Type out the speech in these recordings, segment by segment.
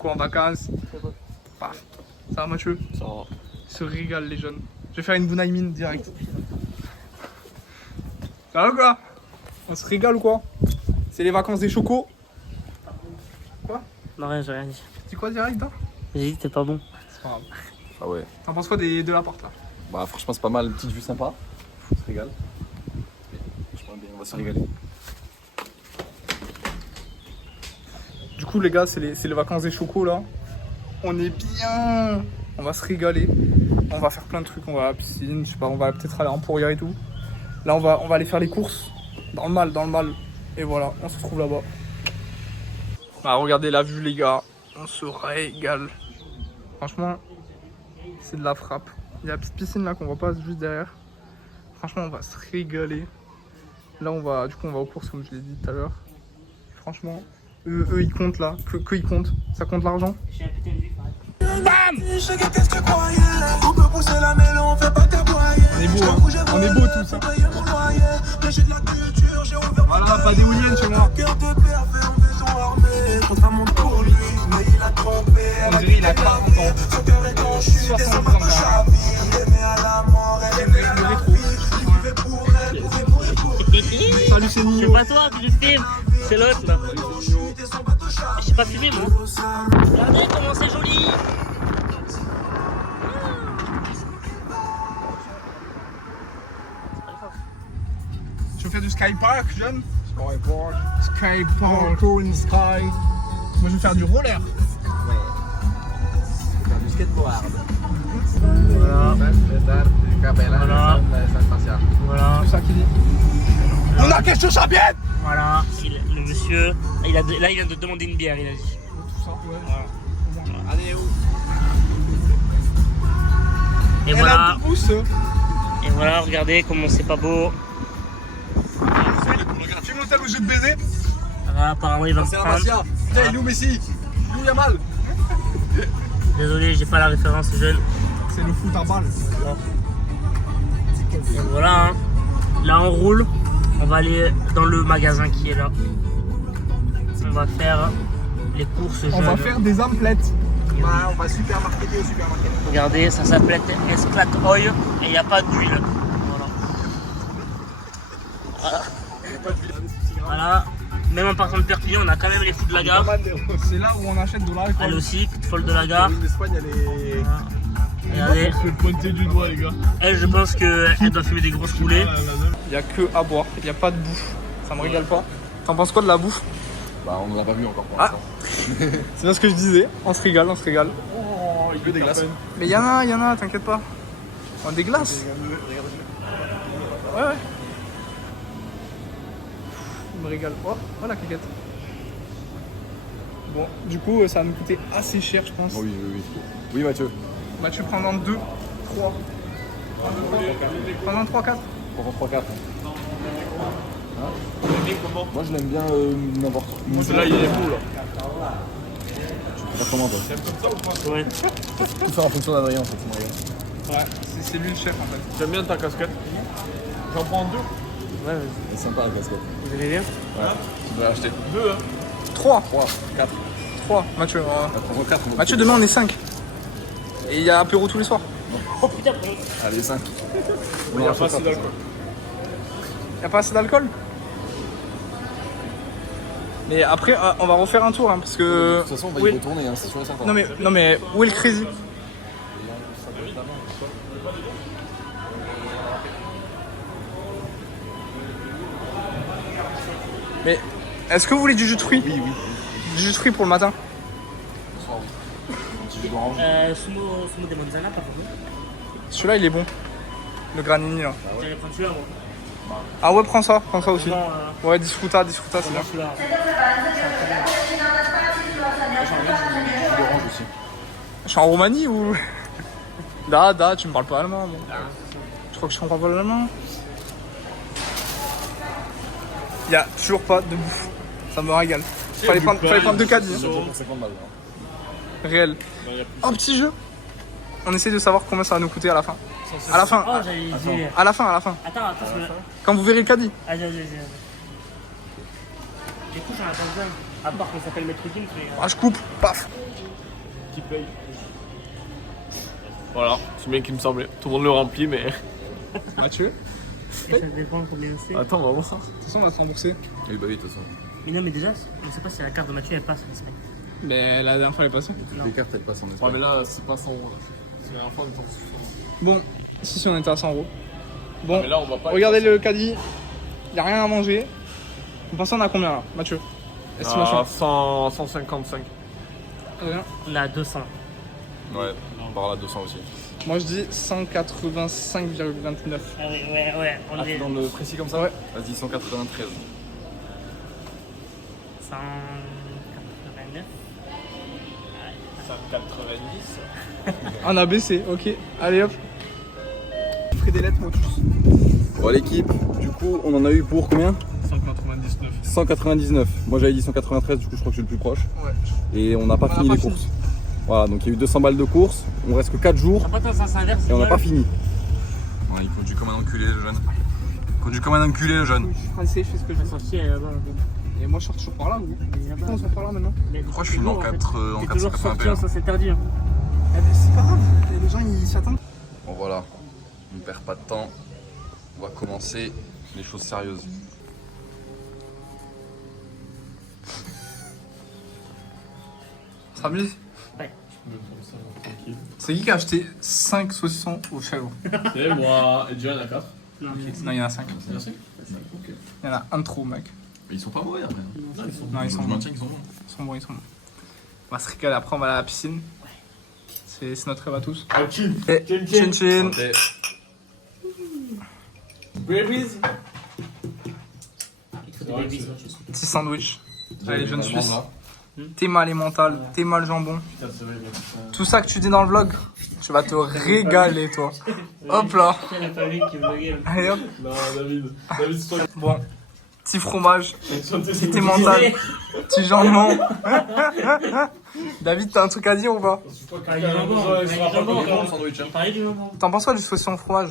Choco en vacances. Bah, ça va Mathieu? Ça va. Ils se régalent les jeunes. Je vais faire une Bunaimine direct. Ça va quoi? On se régale ou quoi? C'est les vacances des Chocos. Quoi? Non, rien, j'ai rien dit. C'est quoi direct là? J'ai dit que t'es pas bon. C'est pas grave. Ah ouais. T'en penses quoi de la porte là? Bah franchement c'est pas mal, une petite vue sympa. On se régale. Franchement bien, on va se régaler. Du coup les gars, c'est les vacances des Chocos là. On est bien. On va se régaler. On va faire plein de trucs. On va à la piscine, je sais pas, on va peut-être aller en Emporia et tout. Là on va aller faire les courses. Dans le mal. Et voilà, on se retrouve là-bas. Ah, regardez la vue les gars. On se régale. Franchement, c'est de la frappe. Il y a la petite piscine là qu'on voit pas juste derrière. Franchement, on va se régaler. Là, on va aux courses comme je l'ai dit tout à l'heure. Franchement, eux ils comptent là. Que ils comptent. Ça compte l'argent. Bam! On est beau, hein. On est beau tous. Hein. Voilà, pas d'éoliennes chez moi. On dirait il a 40 ans. 60 ans. Salut, c'est Nino. C'est pas toi qui le filme, c'est l'autre là. J'ai pas filmé moi. Regardez comment c'est joli. Tu fais du skypark, jeune? Skypark. Skypark. Cool in sky. Moi, je vais faire du roller. Ouais. Faire du skateboard. Voilà. Voilà. C'est ça qu'il dit. On a quelque chose à bien. Voilà. Le monsieur, là il vient de demander une bière, il a dit. Tout ça, ouais. Voilà. Allez où? Et Elle voilà. a 2 pouces. Et voilà, regardez comment c'est pas beau. Tu montes au jeu de baiser. Voilà, apparemment il va me C'est la prendre. Masia. Putain, il est où Messi? Il est où Yamal? Désolé, j'ai pas la référence, jeune. C'est le foot à balle. Et voilà, hein. Là on roule. On va aller dans le magasin qui est là. On va faire les courses jeunes. On va faire des emplettes. Ouais, on va supermarketer au supermarket. Regardez, ça s'appelle Esclat Oil et il n'y a pas d'huile. Voilà. Voilà. Même en partant de Perpignan, on a quand même les fous de la gare. C'est là où on achète de l'alcool. Elle aussi, toute folle de la gare. L'Espagne, elle est. Voilà. Regardez, Je vais pointer du doigt, les gars. elle, je pense qu'elle doit fumer des grosses coulées. Il n'y a que à boire, il n'y a pas de bouffe. Ça me régale pas. T'en penses quoi de la bouffe? Bah, on en a pas vu encore pour Ah. l'instant. C'est bien ce que je disais. On se régale, on se régale. Oh, il veut des glaces. Mais il y en a, t'inquiète pas. Oh, des glaces. Ouais. Il me régale. Oh, la cliquette. Bon, du coup, ça va nous coûter assez cher, je pense. Oui. Oui, Mathieu. Mathieu prend dans 2, 3. Pendant 3, 4. Pour 3-4. Moi, je l'aime bien n'importe où. Celui-là, il est beau là. Tu préfères comment, toi? Ouais. Tout faire en fonction d'Adrien, en fait. ça me régale. Ouais, c'est lui le chef en fait. J'aime bien ta casquette. J'en prends 2. Ouais, vas-y. Elle est sympa, la casquette. Vous allez bien? Ouais. Tu devrais acheter. 2, hein. 3. 3, 4. 3, Mathieu. Prends 4. Mathieu, demain on est 5. Et il y a apéro tous les soirs. Oh putain, Allez, 5. Il n'y a pas assez d'alcool. Il n'y a pas assez d'alcool? Mais après, on va refaire un tour hein, parce que. De toute façon, on va Oui. y retourner, hein, c'est sûr et certain. Non mais où est le crazy? Mais est-ce que vous voulez du jus de fruits? Oui. Du jus de fruits pour le matin? Bonsoir. Petit jus d'orange. Sumo de manzana, par contre. Celui-là il est bon. Le granini là. J'allais prendre celui-là, moi. Ah ouais, prends ça aussi. Non, Ouais, disfruta, c'est bien. celui-là. Jus d'orange aussi. Je suis en Roumanie ou. Da, tu me parles pas allemand. Bon. Je crois que je comprends pas l'allemand. Il y a toujours pas de bouffe. Ça me régale. Fallait prendre 2 caddies. C'est pour 50 balles. Réel. Un petit jeu. On essaie de savoir combien ça va nous coûter à la fin. À la fin. Oh, j'allais dire. À la fin. Attends, celui-là. Quand vous verrez le caddie. Vas-y. Du coup, j'en attends besoin. À part qu'on s'appelle Maître Gims, mais. Ah, je coupe. Paf. qui paye. Voilà, c'est bien qu'il me semblait. Tout le monde le remplit, mais. Mathieu, Et ça dépend combien c'est. Attends, on va voir. de toute façon, on va se rembourser. Oui, bah oui, de toute façon. Mais non, mais déjà, je sais pas si la carte de Mathieu elle passe en Espagne. Mais la dernière fois, elle est passée. Non. Les cartes, elles passent en Ouais, Espagne. mais là, c'est pas 100 euros. Là. C'est la dernière fois, on était en dessous de 100 euros. Bon, si on était à 100 euros. Bon, Mais là, on va pas. regardez le caddie. Il n'y a rien à manger. Vous pensez on a combien là, Mathieu? Estimation. 155. Rien. On a 200. Ouais, par là 200 aussi. Moi je dis 185,29. Ah oui, ouais, on Ah, est tu donnes le précis comme ça? Ouais. Vas-y, 193. 189. 190. On a baissé, ok. Allez hop. Frais des lettres, moi tous. Bon, l'équipe, du coup, on en a eu pour combien? 199. 199. Moi j'avais dit 193, du coup je crois que je suis le plus proche. Ouais. Et on n'a pas fini les courses. Voilà, donc il y a eu 200 balles de course. On reste que 4 jours T'as pas ton sens inverse? et on n'a pas fini. Ouais, il conduit comme un enculé le jeune. Il conduit comme un enculé le jeune. Je suis français, je fais ce que je veux. Sorti là-bas. Et moi je sors toujours par là, oui. Pourquoi on sort par là maintenant? Pourquoi je suis en 4 en T'es toujours 480 sorti en sens interdit. Hein. Eh ben, c'est pas grave, les gens ils s'y attendent. Bon voilà, on ne perd pas de temps. On va commencer les choses sérieuses. Ça s'amuse? Ouais. C'est qui a acheté 5 saucissons au chèvre? C'est moi et John à 4. Non, Non, il y en a 5. Merci. Il y en a un de trop, mec. Mais ils sont pas mauvais après. Non, ils sont Je bons. maintiens qu'ils sont bons. Ils sont bons, ils sont bons. On va se régaler, après on va aller à la piscine. C'est notre rêve à tous. Ah, chin. Et Chin, chin chin. chin. Santé. Babies. il faut des babies. Petit sandwich. Allez, jeune On Suisse. demande, T'es mal les mentales, t'es mal jambon. Putain, c'est vrai, il a Tout ça que tu dis dans le vlog, tu vas te régaler, toi. Hop là. C'est la famille qui vloguait. Allez hop. Non, David. David, c'est toi Bon. Petit fromage, qui t'es mental, petit jambon. David, t'as un truc à dire ou pas? Parler du jambon. le sandwich. Hein. Parler du jambon. T'en penses quoi du saucisson au fromage?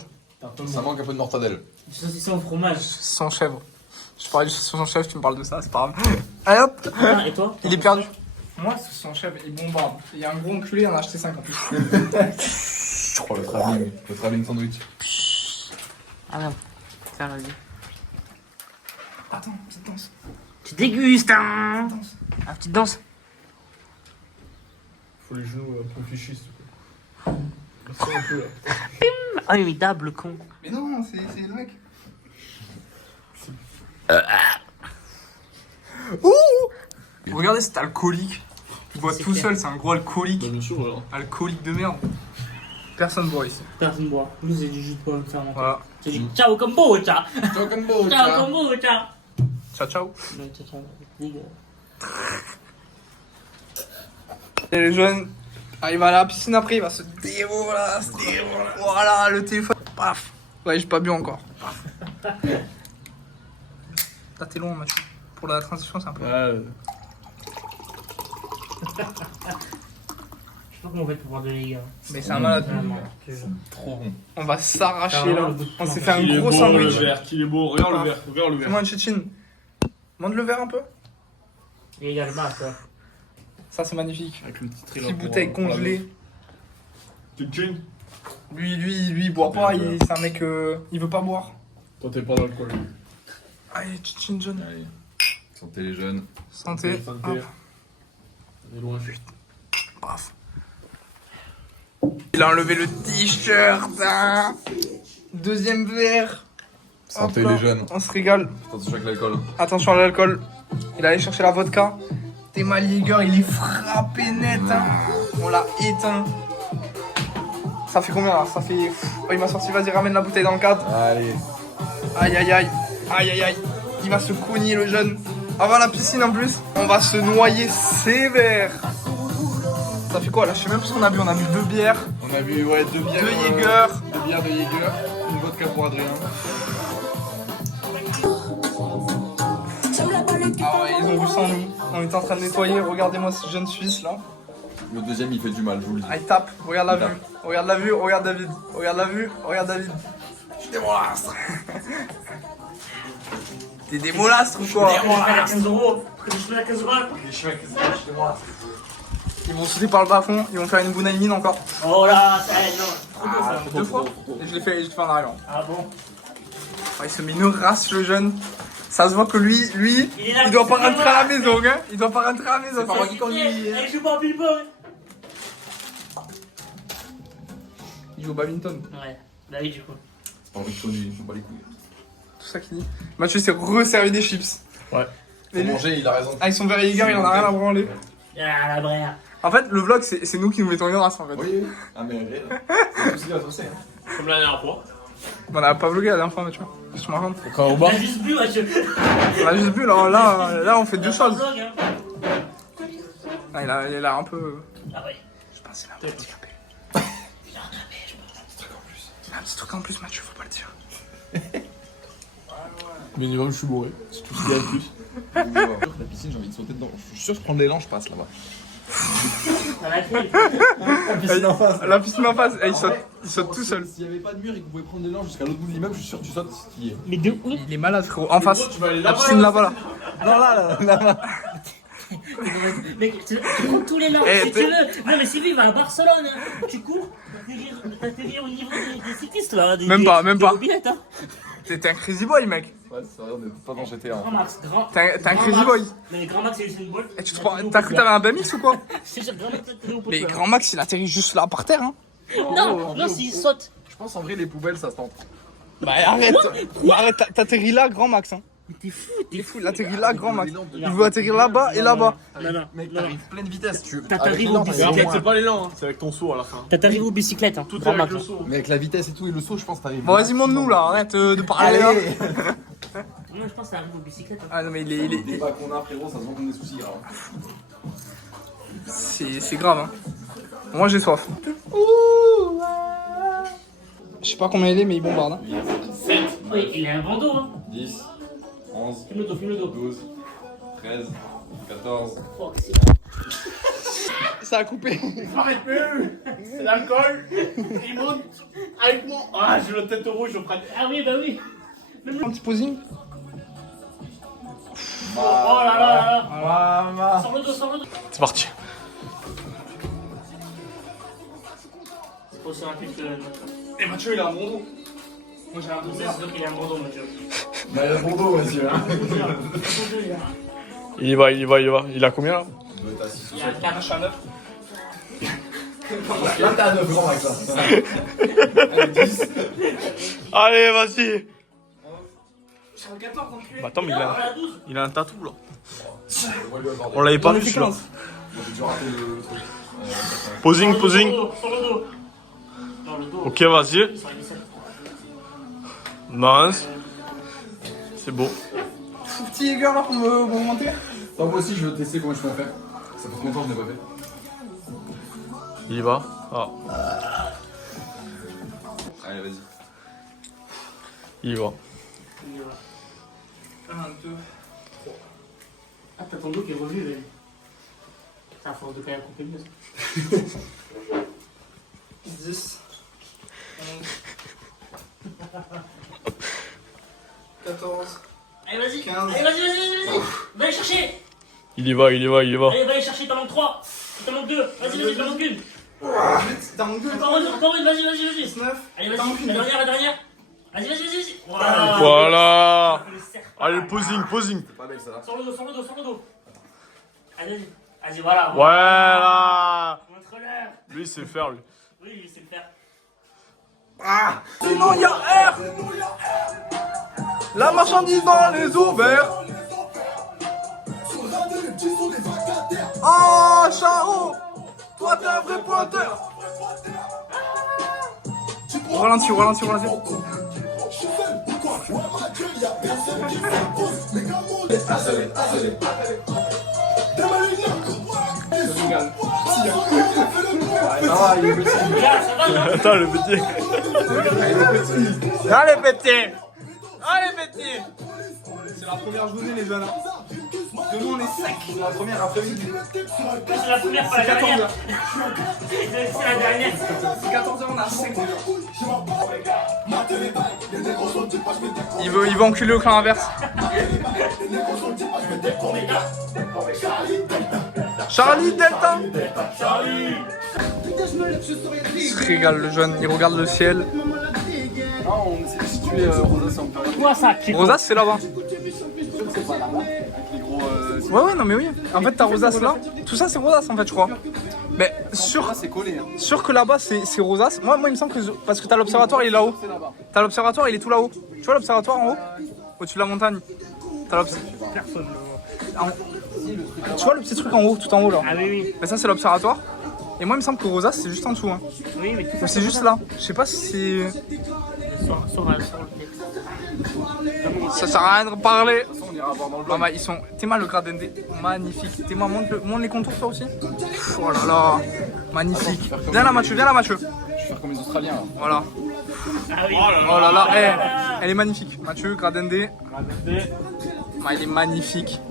Ça manque un peu de mortadelle. Du saucisson au fromage. Saucisson chèvre. Je parlais du saucisson chèvre, tu me parles de ça, c'est pas grave. Allez hop. Ah, et toi? Il est perdu. Moi, saucisson chèvre, il bombarde. Il y a un gros enculé, on a acheté 5 en plus. Oh, le travelling sandwich. Ah non. Tiens, vas-y. Attends, petite danse. Tu dégustes, hein? Ah, petite danse. Faut les genoux un peu fichis, s'il te plaît. C'est un peu là. Ah, immitable, con. Mais non, c'est le mec. Ouh! Regardez cet alcoolique. Il boit C'est tout clair. seul, c'est un gros alcoolique. Bah, bien sûr, alors. Alcoolique de merde. Personne boit ici. Personne boit. Nous, c'est du jus de pomme fermenté. Voilà. C'est du ciao kombucha. Ciao combo, Ciao kombucha. Ciao, ciao. Non, ciao, ciao. Dégueu. Et le jeune, il va à la piscine après, il va se dévoiler. Voilà, le téléphone. Paf. Ouais, j'ai pas bu encore. Paf. Là, t'es long, Mathieu. Pour la transition, c'est un peu. Ouais. Je sais pas comment on fait pour boire de les gars. Mais c'est un malade. Vraiment. Trop bon. On va s'arracher Vraiment, là. le bout de On s'est plan. fait un Qu'il est gros beau, sandwich. le verre, qu'il est beau. Regarde le verre, regarde le verre. Fais-moi une chichine. Monte le verre un peu. Et également, quoi. Ça, c'est magnifique. Avec le petit trait là. Petite pour, bouteille pour la congelée. meuf. Chin, chin. Lui, il boit pas. C'est un mec. Il veut pas boire. Toi, t'es pas d'alcool. Allez, chichine jaune. Allez. Santé les jeunes. Santé. Santé. Hop. On est loin. Paf. Il a enlevé le t-shirt. Hein. Deuxième verre. Santé Hop là. les jeunes. On se régale. Attention avec l'alcool. Attention à l'alcool. Il est allé chercher la vodka. Théma Liger, il est frappé net. Hein. On l'a éteint. Ça fait combien là? Ça fait. Oh, il m'a sorti, vas-y, ramène la bouteille dans le cadre. Allez. Aïe aïe aïe. Aïe aïe aïe. Il va se cogner le jeune. Avant la piscine en plus. On va se noyer sévère. Ça fait quoi là? Je sais même plus ce qu'on a bu. On a bu 2 bières, On a vu, ouais, 2 bières. 2 Jäger. 2 bières de Jäger. Une vodka pour Adrien. Ah ouais, ils ont vu sans nous. On est en train de nettoyer. Regardez-moi ce jeune Suisse là. Le deuxième, il fait du mal, je vous le dis. Ah, il tape. Regarde la Il vue. Regarde la vue. Regarde David. Regarde la vue. Regarde David. Des molastres. T'es des molastres ou quoi? Je vais faire 15 euros. Je vais faire 15 euros. Ils vont sauter par le bas fond, ils vont faire une Bunaimin encore. Oh là, ça non. Trop beau, ça. 2 fois. Et je l'ai fait en arrivant. Ah bon? Ouais, il se met une race le jeune. Ça se voit que lui, Il est là, il doit pas c'est rentrer moi. à la maison, hein. Il doit pas rentrer à la maison. pas moi qui conduis. Elle joue pas au ping-pong. Il joue au badminton. Ouais, bah oui, du coup. C'est pas envie de conduire, je me bats les couilles. Tout ça qu'il dit. Mathieu s'est resservi des chips. Ouais. Mais Faut lui, manger, il a raison. avec son verre et il en a rien à branler. Ah, la brère. En fait, le vlog, c'est nous qui nous mettons une race en fait. Oui, oui. Ah, mais réel. C'est tout ce qu'il a saucé. Comme la dernière fois. On a pas vlogué la dernière fois, Mathieu. Qu'est-ce que tu me racontes? Quand au On bar. a juste bu, Mathieu. On a juste bu, là, on fait deux choses. Vlog, hein. Ah, il a l'air un peu. Ah ouais. Je pense qu'il a un peu handicapé. Il a rattrapé, je pense. Il a un petit truc en plus, Mathieu, faut pas le dire. Minimum, je suis bourré. C'est tout ce qu'il y a de plus. La piscine, j'ai envie de sauter dedans. Je suis sûr que je prends de l'élan, je passe là-bas. Ça va créer. La piscine en face, il saute tout seul. S'il y avait pas de mur et que vous pouvez prendre de l'élan jusqu'à l'autre bout de l'immeuble, je suis sûr que tu sautes. Ce qui est. Mais de où? Il est malade, frérot. En face, Tu vas aller la là-bas. piscine là-bas, là. Non, là. Mec, tu prends tous les langues Eh, si tu veux. Non, mais c'est lui, il va à Barcelone. Hein. Tu cours, t'atterris au niveau des cyclistes là. Même pas. mobilettes, hein. T'es un crazy boy, mec. Ouais, c'est vrai, on est pas dans GTA. Grand Max, grand. T'es un Grand crazy Max. boy. Non, mais Grand Max, c'est juste une boîte. Et tu te prends. T'as cru que t'avais un BMX ou quoi? Je te jure, Grand Max, t'es au Mais poteau, Grand Max, il atterrit juste là par terre, hein. Non, s'il saute. Je pense en vrai, les poubelles, ça se tente. Bah arrête. T'atterris là, Grand Max, hein. Mais t'es fou, Il est fou, il atterrit là, Grand Max. Non, Il veut atterrir là-bas et là-bas. Non. Mec, t'arrives pleine vitesse. T'arrives au Mais en fait, bicyclette. c'est pas l'élan, hein. C'est avec ton saut à la fin. T'arrives aux bicyclettes, hein. Tout est Grand avec Max. le saut. Mais avec la vitesse et tout et le saut, je pense que t'arrives. Bon, vas-y, monte-nous là, arrête de parler là. Allez. Non, je pense que t'arrives aux bicyclettes. Hein. Ah non, mais il est. Les débats qu'on a, frérot, ça se voit qu'on a des soucis là. C'est grave, hein. Moi j'ai soif. Je sais pas combien il est, mais il bombarde. Hein. 7. Oui, il a un bandeau, hein. 10, 11, Filme le dos, filme le dos. 12, 13, 14. Fuck, c'est Ça a coupé. Arrête plus. C'est l'alcool. Il monte avec moi. Ah, j'ai la tête rouge, je prends. Ah oui, bah oui. Un petit posing. Oh là là là là. Voilà. Sors le dos, sors le dos. C'est parti. C'est aussi rapide que notre. Et Mathieu il a un bon dos. Moi j'ai un dos C'est sûr qu'il a un bandeau, Mathieu. Mais il a bon dos, monsieur. Il y va. Il a combien là? Il y a 4 à 9. Là, t'as 9 ans avec ça. Allez, vas-y. Sur le 14 enculé. Bah attends, mais il a un tatou là. On On l'avait pas vu fait celui-là. 15. J'ai dû rater le truc. Posing. Sur le dos. Dans le dos. Ok, vas-y. Sur les 17. Nice. C'est beau. Petit Jäger là pour me monter. Attends, moi aussi, je veux tester comment je peux en faire. Ça fait longtemps que je n'ai pas fait. Il y va. Ah, Allez, vas-y. il y va. 1, 2. Ah, t'as ton dos qui est revenu, mais. Ça, à force de quand même couper mieux. 10. 11. 14. Allez, vas-y. 15. Allez, vas-y. Va aller chercher. Il y va. Allez, va aller chercher, t'en manques 3. Il t'en manque 2. Vas-y, t'en manques une. T'as mon gueule. Encore une, vas-y. 19. Allez, vas-y, la dernière. Vas-y. Voilà. Le serre pas. Allez, posing. C'est pas belle, ça là. Sur le dos. Allez, vas-y, voilà. Voilà. Montre-leur. Lui, il sait faire, lui. Oui, il sait le faire. Sinon y'a R. La marchandise dans les ouverts. Oh, Charo, toi t'es un vrai pointeur. Ralentis. Regarde, ça va, non? Attends, le petit. Allez petit. C'est la première journée les jeunes. Demain on est sec. La première après-midi. C'est la première, pas la dernière. C'est la dernière. 14h on a sec. Il veut enculer au clan inverse. Charlie Delta. Il se régale le jeune, il regarde le ciel. Non, on essaie de situer Rosas en période. Toi, ça, tu Rosas, c'est là-bas. C'est pas là-bas. Avec les gros. Ouais, non, mais oui. En fait, t'as Rosas là. Tout ça, c'est Rosas en fait, je crois. Mais sûr, c'est collé. Hein. sûr que là-bas, c'est Rosas. Moi, il me semble que. Parce que t'as l'observatoire, il est là-haut. C'est là-bas. T'as l'observatoire, il est tout là-haut. Tu vois l'observatoire en haut? Au-dessus de la montagne. T'as l'observatoire. personne. Tu vois le petit truc en haut, tout en haut là? Ah oui, oui. Mais ça, c'est l'observatoire. Et moi, il me semble que Rosas, c'est juste en dessous. Hein. Oui, mais tout Ou ça. c'est juste là. Je sais pas si c'est. Sur le texte. Ça sert à rien de parler. De toute façon, on ira voir dans le Maman, ils sont. T'es mal le Gradende. Magnifique. T'es mal, monte les contours toi aussi. Oh là là. Magnifique. Viens là, Mathieu. Viens là, Mathieu. Je vais faire comme les Australiens. Là. Voilà. Ah oui. Oh là là. Eh, elle est magnifique. Mathieu, Gradende. Ah, il est magnifique.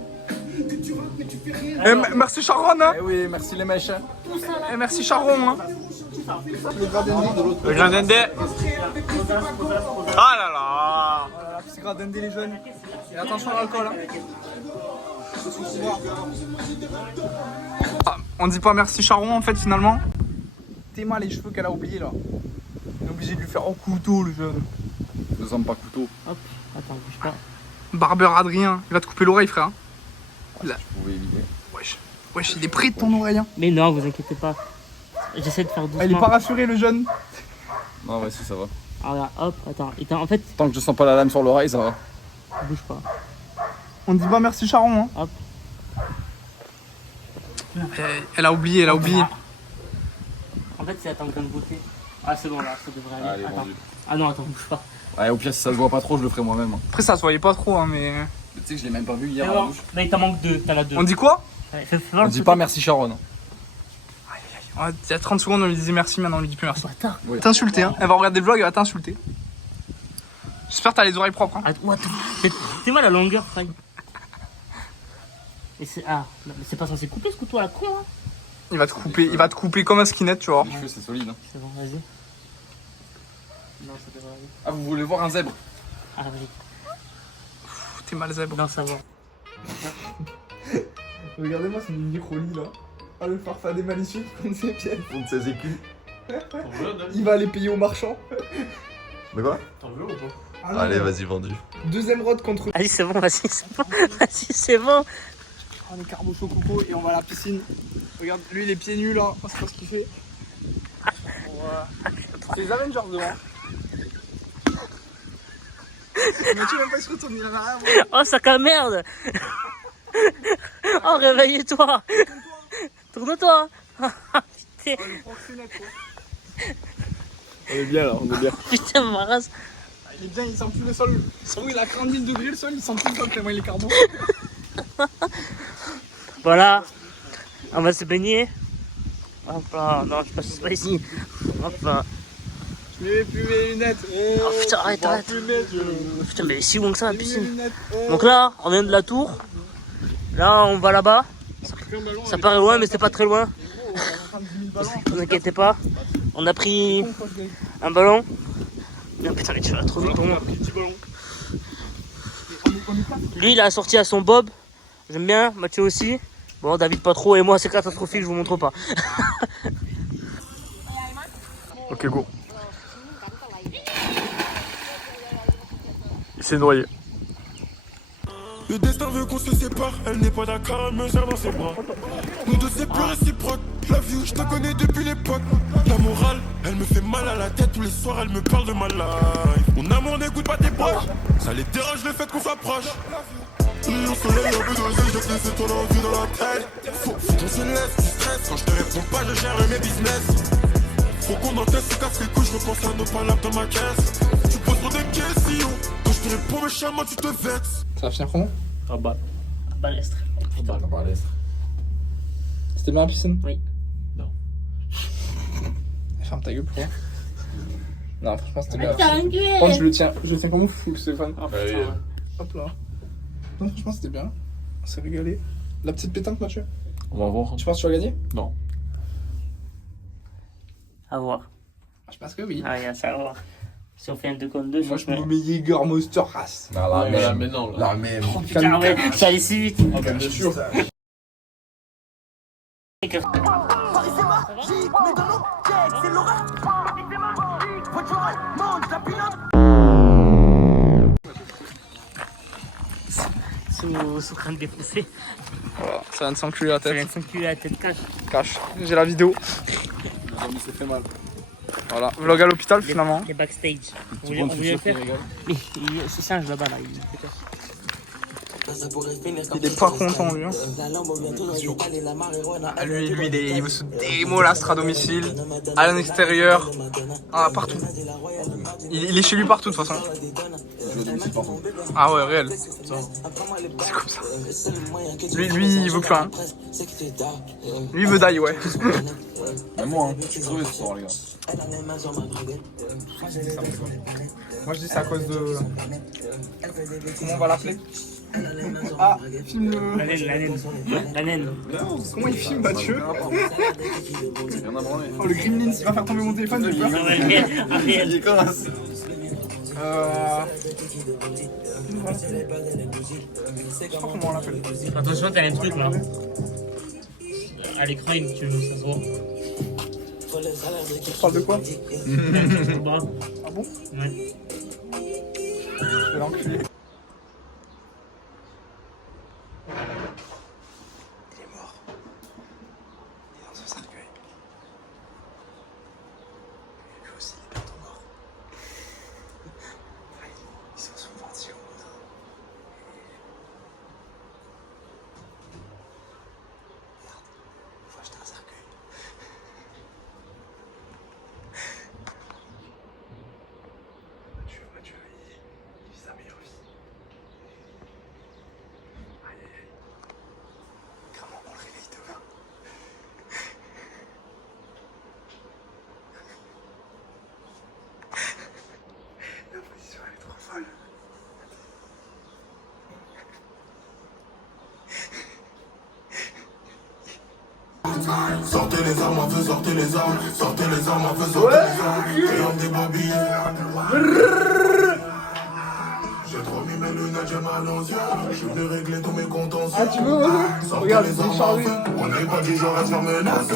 Eh, merci Charon. Hein. Eh oui, merci les mèches. Eh, merci Charon. Hein. Le Gradende. Ah là là. Voilà, petit Gradende les jeunes. Et attention à l'alcool. Hein. Ah, on dit pas merci Charon en fait finalement. T'es mal les cheveux qu'elle a oublié là. On est obligé de lui faire au couteau le jeune. Deux hommes pas couteau. Hop, attends, bouge pas. Barbeur Adrien, il va te couper l'oreille frère. Vous pouvez éviter. Wesh, il est près de ton oreille. Hein. Mais non, vous inquiétez pas. J'essaie de faire doucement. Ah, il est pas rassuré le jeune. Non, ouais, si, ça va. Ah, regarde, hop, attends. En fait, Tant que je sens pas la lame sur l'oreille, ça va. bouge pas. On dit pas merci Charon. Hein. Hop. Elle a oublié, elle a oublié. En fait, c'est attendre de beauté. Ah, c'est bon là, ça devrait aller. Allez, attends. vendu. Ah non, attends, bouge pas. Ouais, au pire, si ça se voit pas trop, je le ferai moi-même. Hein. Après ça se voyait pas trop hein, mais. Tu sais que je l'ai même pas vu hier C'est à la bon. douche. Là, il t'en manque deux. T'as la deux. On dit quoi? Allez, fais voir On le dit côté. pas merci Sharon. Ouais, il y a 30 secondes on lui disait merci, maintenant on lui dit plus merci. Bâtard. Oui. T'insulter hein. Elle va regarder le vlog, elle va t'insulter. J'espère que t'as les oreilles propres. Hein. Attends, c'est moi la longueur, Faye. Mais c'est. Ah, non, mais c'est pas censé couper ce couteau à la con, hein. Il va te couper comme un skinhead, tu vois. Les cheveux, c'est solide. Hein. C'est bon, vas-y. Non, ça devrait aller. Ah, vous voulez voir un zèbre? Ah, vas-y. Pff, t'es mal zèbre. Non, ça va. Regardez-moi ce mini Rolly là. Ah le farfadet malicieux qui compte ses pièces. On de ses écus. Il va aller payer aux marchands. De quoi? T'en veux ou pas? Ah, non, Allez, non. vas-y, vendu. Deuxième road contre. Vas-y, c'est bon, vas-y, c'est bon. Vas-y, c'est bon. On est carbocho coco et on va à la piscine. Regarde, lui il est pieds nus là, on sait pas ce qu'il fait. C'est les Avengers devant. Mais tu même pas se retourner, il en a rien. Oh, sac à merde. Oh, réveille-toi. Tourne-toi. Putain, On est bien là, on est bien. putain, ma race. Il est bien, il sent plus le sol. Oui, il a 40 000 degrés le sol, il sent plus le sol tellement il est carbo. Voilà. On va se baigner. Hop là. Non, je passe pas ici. Hop là. Je mets plus mes lunettes. Oh putain, arrête, arrête. Putain, mais si loin que ça, la Mes piscine. lunettes. Donc là, on vient de la tour. Là, on va là-bas. Ça paraît loin, mais c'est pas très loin. Ne vous inquiétez pas. On a pris un ballon. Non, putain, mais tu vas trop vite pour moi. Lui, il a sorti à son bob. J'aime bien. Mathieu aussi. Bon, David pas trop. Et moi, c'est catastrophique, je vous montre pas. Ok, go. Il s'est noyé. Le destin veut qu'on se sépare, elle n'est pas d'accord, elle me serre dans ses bras. Nous deux c'est plus réciproque, la view, je te connais depuis l'époque. La morale, elle me fait mal à la tête, tous les soirs elle me parle de ma life. Mon amour n'écoute pas tes proches, ça les dérange le fait qu'on s'approche. Au soleil, un peu d'osé, je te laisse toi l'envie dans la tête. Faut qu'on se laisse du stress, quand je te réponds pas, je gère mes business. Faut qu'on encaisse, se casse les couilles, je repense à nos palabres dans ma caisse. Tu poses trop des questions, quand je te réponds méchamment, tu te vexes. Ça va finir comment? Ah bah. Balestre. Putain. C'était bien la piscine? Oui. Ferme ta gueule, pourquoi? Non, franchement, c'était bien. Par contre, je le tiens comme ouf, Stéphane. Oh, Bah oui. putain. Hop là. Non, franchement, c'était bien. On s'est régalé. La petite pétanque, Mathieu. On va voir. Tu penses que tu vas gagner? Non. À voir. Je pense que oui. Ah, il y a ça à voir. Si on fait un 2 contre 2, Moi, je me mets Jäger Monster Race. Non, la même. mais non. La même. Putain, ouais, ça allait si vite. Ah, bah, bien sûr. Sous train de défoncer. Voilà, ça vient de s'enculer la Ça vient tête. de s'enculer la tête cache. Cache. J'ai la vidéo. Il s'est fait mal. Voilà, vlog à l'hôpital finalement. Les backstage. On Petit point, voulait le c'est sûr faire. qu'il régale. Mais c'est singe là-bas là. Il fait cache. Il est pas content lui. Hein. Ah, lui il veut se démolastre à domicile, à l'extérieur, partout. Il est chez lui partout de toute façon. Ah ouais, réel. C'est comme ça. Lui il veut plus rien. Lui il veut die, ouais. Même moi, hein. Je suis crevé ce soir, les gars. Moi je dis c'est à cause de... Comment on va l'appeler? Ah, filme le... La naine. La naine. Comment il filme Mathieu? Rien à branler. Oh le Gremlins, il va faire tomber mon téléphone, j'ai peur. Non, mais Ariel. Il est connasse. Je sais pas comment on l'appelle. Attention, t'as un truc là. À l'écran, ça se voit. Tu parles de quoi? Sur le bras. Ah bon? Ouais. Je vais l'enculer. Il est mort. Il est dans son cercueil. Lui aussi, il est bientôt mort. Ils sont sous ventilation. Merde, faut acheter un cercueil. Mathieu, il vit sa meilleure vie. Aïe aïe aïe. Comment on le réveille demain? La position elle est trop folle. Sortez les armes à feu, sortez les armes, sortez les armes à feu, sortez les armes. Et on des babilles. J'ai trop mis mes lunettes, j'ai mal aux yeux. Je suis venu régler tous mes contentieux. Ah tu veux? Regarde, il est chargé. On n'est pas du genre à se faire menacer.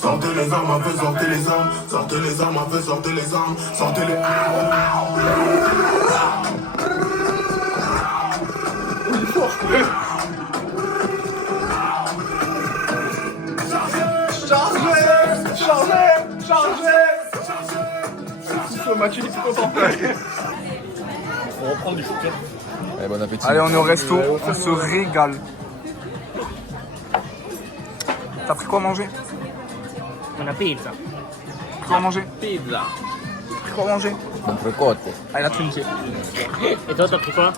Sortez les armes à feu, sortez les armes, sortez les armes à feu, sortez les armes, sortez les... Mathieu il est plus content. On reprend du chocolat. Allez, bon appétit. Allez, on est au resto, on se régale. T'as pris quoi à manger? On a payé ça. Quoi à manger? Pizza. T'as pris quoi à manger? Ah, il a trinqué. Et toi, t'as pris quoi?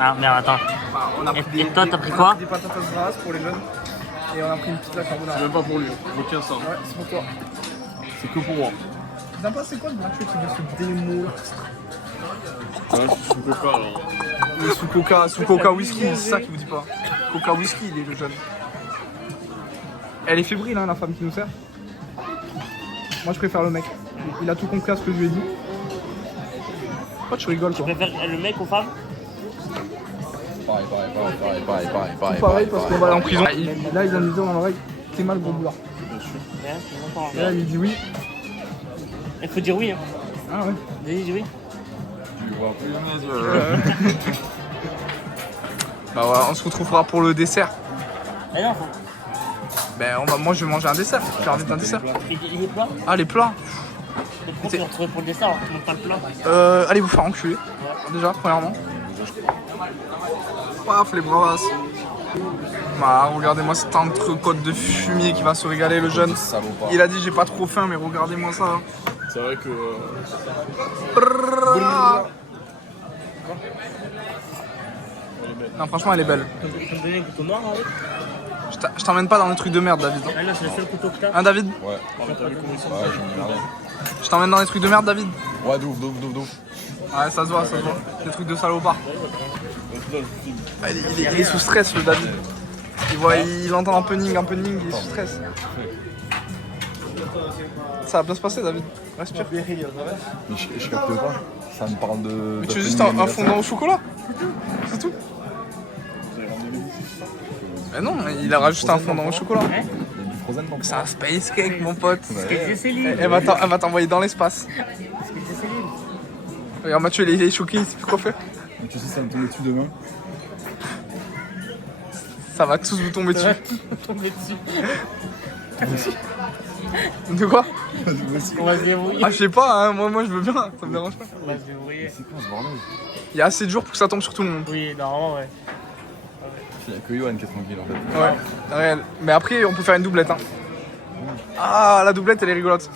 Ah merde, attends. On a pris Et toi, t'as pris quoi? Des patatas bravas pour les jeunes. Et on a pris une pizza carbonara. C'est même pas pour lui. Je tiens ça. Ouais, c'est pour toi. C'est que pour moi. Sympa, c'est quoi le gratuit de ce démo là? Ouais, je suis coca alors. Oui, sous coca whisky, c'est ça qu'il vous dit pas. Coca whisky, il est le jeune. Elle est fébrile, hein, la femme qui nous sert. Moi, je préfère le mec. Il a tout compris à ce que je lui ai dit. Pourquoi tu rigoles, toi? Tu préfères le mec aux femmes? Pareil. Tout pareil, parce qu'on va aller en prison. Là, il vient de me dire dans l'oreille, t'es mal, gros boulard. Ouais, c'est longtemps. Et là, il dit oui. Il faut dire oui. Hein. Ah ouais. Dis oui. Tu vois plus mes yeux. Bah voilà, on se retrouvera pour le dessert. Ah non, faut... Ben, moi, je vais manger un dessert. J'ai envie d'un dessert. Il est plat. Ah, les plats. Mais pourquoi tu vas retrouver pour le dessert alors que tu manges pas le plat? Allez vous faire enculer. Déjà, premièrement. Paf, les bravas. Bah, regardez-moi cette entrecôte de fumier qui va se régaler, le jeune. Il a dit j'ai pas trop faim, mais regardez-moi ça. C'est vrai que. Non, franchement, elle est belle. Tu peux me donner un couteau noir avec? Je t'emmène pas dans les trucs de merde, David. Ah non, c'est le seul couteau que t'as. Hein, David? Ouais. T'as vu comment ils sont? Ouais, j'en ai marre. Je t'emmène dans les trucs de merde, David? Ouais, d'ouf. Ouais, ça se voit. Des trucs de salopard. Ah, il est sous stress, le David. Il entend un punning, il est sous stress. Ça va bien se passer, David. Respire. Mais je capte pas. Ça me parle de. Mais tu veux juste un fondant au chocolat? C'est tout? Mais non, il a rajouté un fondant au chocolat. Il y a du frozen dans C'est un space cake, mon pote. C'est Céline. Elle va t'envoyer dans l'espace. C'est Céline. Regarde, Mathieu, il est choqué, il sait plus quoi faire. Tu sais, ça me tombe dessus demain. Ça va tous vous tomber dessus. Tomber dessus. De quoi? On va se débrouiller. Ah, je sais pas, hein, moi je veux bien, ça me dérange pas. On va se débrouiller. C'est quoi ce bordel? Il y a assez de jours pour que ça tombe sur tout le monde. Oui, normalement, ouais. Il y a que Yohan qui est tranquille en fait. Ouais, réel. Mais après, on peut faire une doublette. Hein. Ah, la doublette, elle est rigolote.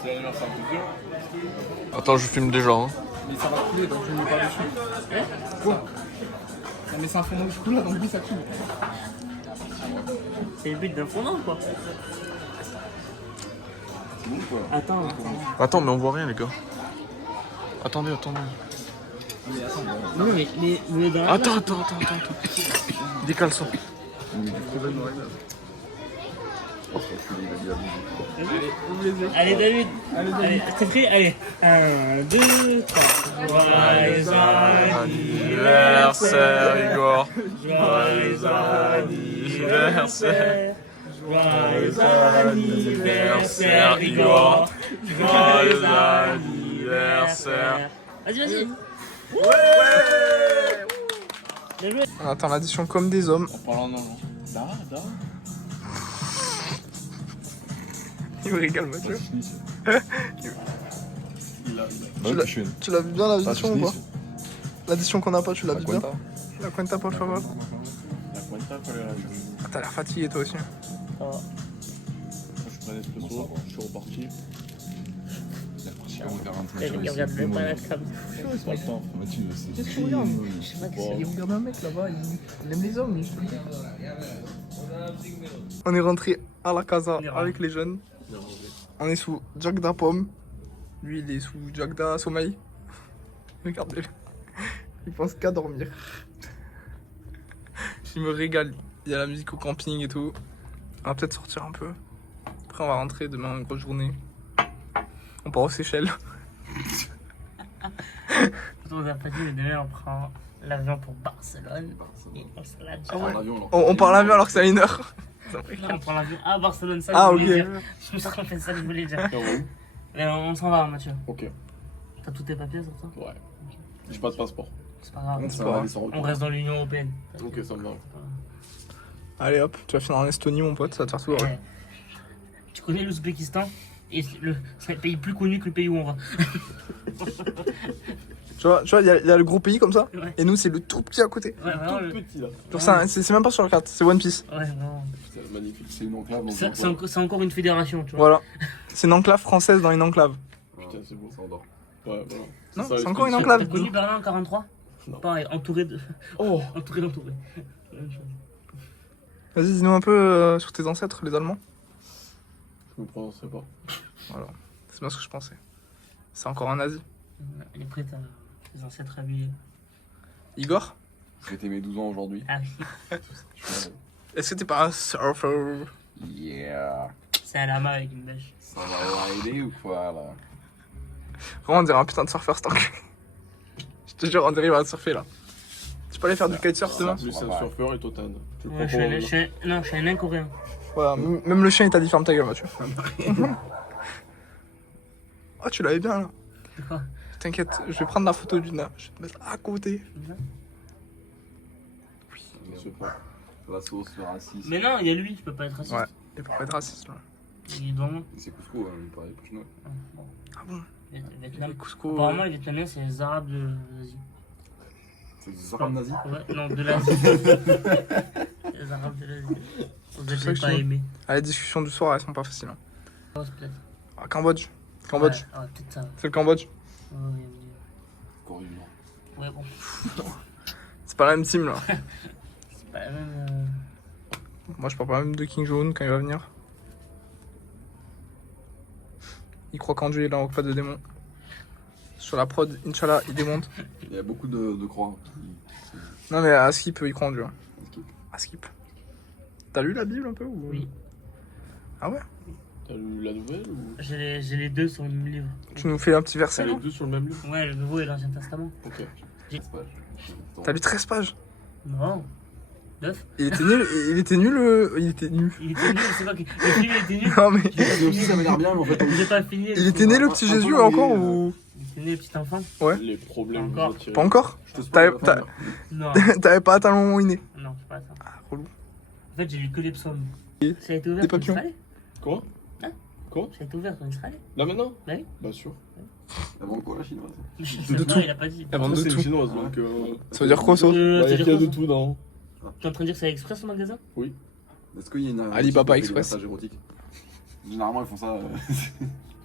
Attends, je filme déjà. Hein. Mais ça va couler, donc je ne mets pas dessus. Quoi? Non, mais c'est un fondant de chocolat, donc oui, ça coule. C'est le but d'un fondant, quoi. Attends. Attends, mais on voit rien, les gars. Attendez. Non, mais dans la Attends. Des caleçons. Allez, David. Allez, t'es prêt? Allez. 1, 2, 3. Joyeux Anniversaire, Igor. Joyeux anniversaire. Joyeux anniversaire, Igor. Joyeux anniversaire. Vas-y. Bien joué. On attend l'addition comme des hommes. En parlant non. Dara. Il me régale, Mathieu. Tu l'as vu bien l'addition ou pas? L'addition qu'on n'a pas, tu l'as vu bien? La cuenta, por favor. Ah, t'as l'air fatigué toi aussi. Ça va. Je prends un espresso, je suis reparti. Il regarde même pas la cam. Qu'est-ce que tu regardes? Je sais pas il regarde un mec là-bas, il aime les hommes. On est rentré à la casa avec les jeunes. On est sous Jagda Pomme. Lui, il est sous Jagda Sommeil. Regardez-le. Il pense qu'à dormir. Il me régale. Il y a la musique au camping et tout. On va peut-être sortir un peu. Après, on va rentrer demain, une grosse journée. On part aux Seychelles. On a pas dit, mais demain on prend l'avion pour Barcelone. Et on se l'a déjà. On part l'avion alors que c'est à 1h. Non, on prend l'avion à Barcelone, ça Ah, je voulais ok. dire. Je me suis trompé, ça je voulais dire. Mais on s'en va, Mathieu. Ok. T'as tous tes papiers sur toi? Ouais. J'ai pas de passeport. C'est pas grave. C'est pas grave. On reste dans l'Union Européenne. Ok, ça me va. Allez hop, tu vas finir en Estonie, mon pote, ça va te faire sourire. Ouais. Tu connais l'Ouzbékistan? Et c'est un pays plus connu que le pays où on va. Tu vois, il y a le gros pays comme ça, Ouais. et nous, c'est le tout petit à côté. Ouais, vraiment. Petit là. Genre, c'est même pas sur la carte, c'est One Piece. Ouais, vraiment. C'est magnifique, c'est une enclave. C'est encore une fédération, tu vois. Voilà. C'est une enclave française dans une enclave. Putain, c'est beau, ça endort. Ouais, voilà. Non, ça, c'est les encore une petits- enclave. T'as connu Berlin en 43? Non. Pareil, entouré de. Oh. Entouré. Vas-y, dis-nous un peu sur tes ancêtres, les Allemands. Je me prononcerai pas. Voilà, c'est bien ce que je pensais. C'est encore un nazi. Il est prêt à les ancêtres habillés. Igor, Fêter mes 12 ans aujourd'hui. Ah oui. est-ce que t'es pas un surfer? Yeah. C'est un lama avec une bêche. Ça va rider ou quoi là? Vraiment, on dirait un putain de surfeur, cet enculé. Je te jure, on dirait qu'il va surfer là. Tu peux aller faire du kitesurf demain? Lui, c'est un surfeur et Totan. Tu le Ouais, prends pour je suis un nain coréen. Voilà, même le chien il t'a dit ferme ta gueule, Mathieu. Oh, tu l'avais bien là. C'est quoi? T'inquiète, je vais prendre la photo du nain. Je vais te mettre à côté. Je pas. La sauce, le racisme. Mais non, il y a lui, tu peux pas être raciste. Ouais, il faut pas être raciste là. Il est dans le. C'est Cusco, hein, il paraît pas chinois. Bon. Ah bon? Vietnam. Les couscous. Apparemment, les Vietnamiens, c'est les Arabes de l'Asie. C'est des arabes nazis. Ouais, non, de l'Asie. Les Arabes de l'Asie. Vous ça que êtes je pas dis. aimés. Ah, les discussions du soir elles sont pas faciles. Hein. Peut-être. Ah, Cambodge. Cambodge. Ouais, ouais, peut-être ça. C'est le Cambodge. Ouais, Corée du Nord. ouais, bon. C'est pas la même team là. C'est pas la même. Moi je parle pas même de King Jong quand il va venir. Il croit qu'en Dieu il invoque pas de démons. Sur la prod, Inch'Allah, il démonte. Il y a beaucoup de croix. Non mais à Skip, il croit en Dieu. Qui... À Skip. T'as lu la Bible un peu ou... Oui. Ah ouais? T'as lu la nouvelle ou... J'ai les deux sur le même livre. Tu nous fais un petit T'as verset les là? deux sur le même livre? Ouais, le Nouveau et l'Ancien Testament. Ok. J'ai- T'as lu 13 pages? Non. 9. Il était nul, il était nul. Il était nul, je sais pas. Le film il était nul. Non mais. Mais aussi, ça m'a l'air bien, mais en fait, J'ai pas fini. Il était né le petit Jésus encore ou. Il était né le petit enfant. Les problèmes. Encore. vous attirez. Pas encore? je te spoil T'avais la fin, Non, t'avais pas atteint le moment où il est né. non, c'est pas ça. Ah, relou. En fait, j'ai lu que les psaumes. Et Ça a été ouvert des en papillons. Israël. Quoi? Hein? Quoi? Ça a été ouvert en Israël. Là maintenant? Bah oui. Bah sûr. Avant quoi, la chinoise? De tout. Il a pas dit. Avant de Ça, c'est une tout. chinoise donc. Ça veut dire quoi ça? Bah, il y a c'est qu'il y a de dire tout dans. T'es en train de dire que c'est Express au magasin? Est-ce qu'il y a une. Alibaba des Express. massages érotiques. Généralement, ils font ça.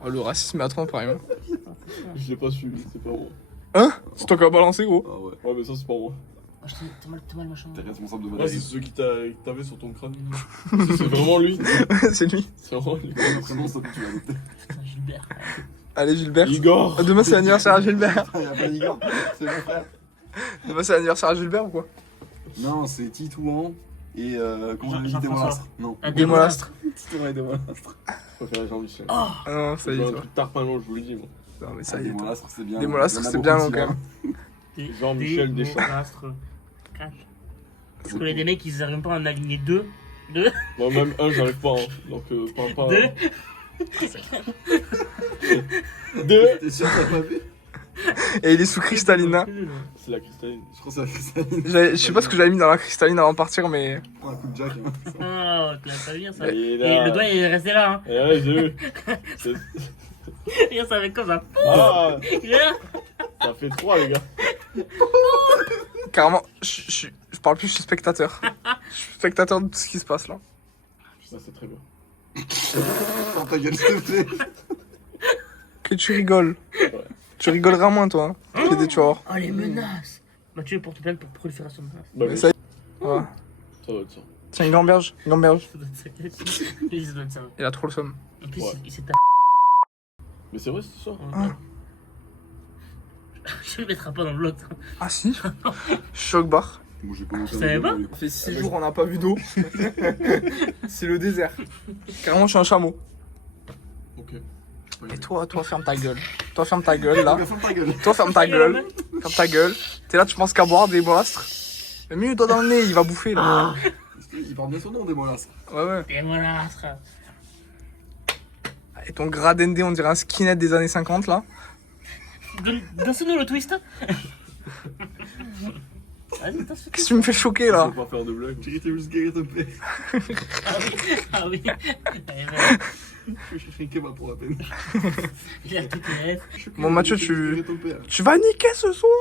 Oh, le racisme est à 30 par exemple. Je l'ai pas suivi, c'est pas moi. Hein? C'est toi qui as balancé gros. Ah ouais. Ouais, mais ça, c'est pas moi. Oh, t'es mal machin. T'es responsable de ma Ouais, c'est vie. ceux qui t'avaient sur ton crâne. C'est vraiment lui. C'est lui. C'est vraiment lui. Le prénom, ça, tu l'as noté. Putain, Gilbert. Allez Gilbert. Igor. Demain c'est l'anniversaire à Gilbert. Il y a pas Igor, c'est mon frère. Demain c'est l'anniversaire à Gilbert ou quoi? Non, c'est Titouan et comment on dit Jean-François. Démolastre. Non. Un Démolastre. Titouan et Démolastre. Je préfère Jean-Michel. Ah non, ça y est. C'est ça un va. truc tarpin, je vous le dis, moi. Non mais ça y est. toi. Démolastre, c'est bien. Démolastre, Vraiment c'est bien beaucoup long de quand même. Jean-Michel Deschamps. Démolastre. 4. Je connais des mecs qui n'arrivent pas à en aligner 2. 2. Moi, même un, j'arrive pas. Hein. Donc, pas. 2. Deux. T'es sûr que t'as pas vu? Et il est sous cristalline. C'est la cristalline. Je crois que c'est la cristalline. Je sais pas ce que j'avais mis dans la cristalline avant de partir mais. Prends un coup de jack. Hein. Oh, tu l'as pas vu ça. Et Et là. le doigt il est resté là. Hein. Et ouais, j'ai vu. C'est- Regarde, ça fait comme ça. Ah, Il est là. ça fait 3, les gars. Carrément, je parle plus, je suis spectateur. Je suis spectateur de tout ce qui se passe là. Ça, c'est très bien. Ferme ta gueule, s'il te plaît. Que tu rigoles. Tu rigoleras moins toi. Hein. J'ai des tueurs. Oh, les menaces. Mathieu porte plainte pour prolifération de menaces. Bah, Mais oui, ça y est. Ouais. ça doit être ça. Tiens, une gamberge. Une gamberge. Ça doit être ça. Oui, ça doit être ça. Il a trop le somme. En plus, Ouais. il s'est Mais c'est vrai, c'est ça. tapé. Je le mettrai pas dans le vlog. Ah si. Choc bar. Moi, j'ai commencé Je savais pas. Ça fait 6 jours on n'a pas vu d'eau. C'est le désert. Carrément, je suis un chameau. Ok. Et toi, ferme ta gueule. Toi, ferme ta gueule là. Ferme ta gueule. Toi, ferme ta gueule. Ferme ta gueule. T'es là, tu penses qu'à boire des molastres. Mais mieux, toi dans le nez, il va bouffer là. Il parle bien son nom, Démolastre. Ouais, ouais. Et voilà, frère. Et ton gras d'ND, on dirait un skinhead des années 50 là. Danse-nous le twist. Vas-y, danse. Qu'est-ce que tu me fais choquer là? Faut pas faire de blague. J'ai été juste guéri ton père. Ah oui. Je vais chercher un kebab pour la peine. Il a tout les rêves. Bon, Mathieu, J'ai guéri ton père. tu vas niquer ce soir.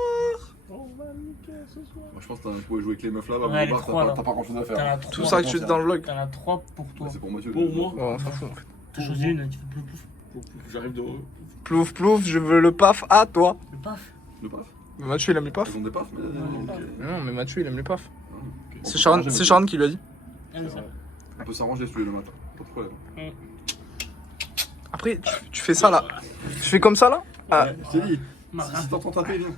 Moi, je pense que tu pouvais jouer avec les meufs là. Ouais, les Bah, trois, là. t'as pas grand chose à T'en as faire. 3. Tout ça que tu dis dans le vlog. T'en as 3 pour toi. Ouais, c'est pour Mathieu. Pour moi. Ouais, on s'en fout en fait. T'as choisi une, tu fais plus pouf. J'arrive de. Plouf, plouf, je veux le paf à toi. Le paf. Le paf. Mais Mathieu, il aime les pafs. Ils ont des pafs, mais. Ok. Non, mais Mathieu, il aime les pafs. Ok. C'est Sharon qui lui a dit. Ah, mais ça. On peut s'arranger celui le matin. Pas de problème. Après, tu fais ça là. Tu fais comme ça là. Ah, Je t'ai dit. Marin. Si t'entends taper, viens.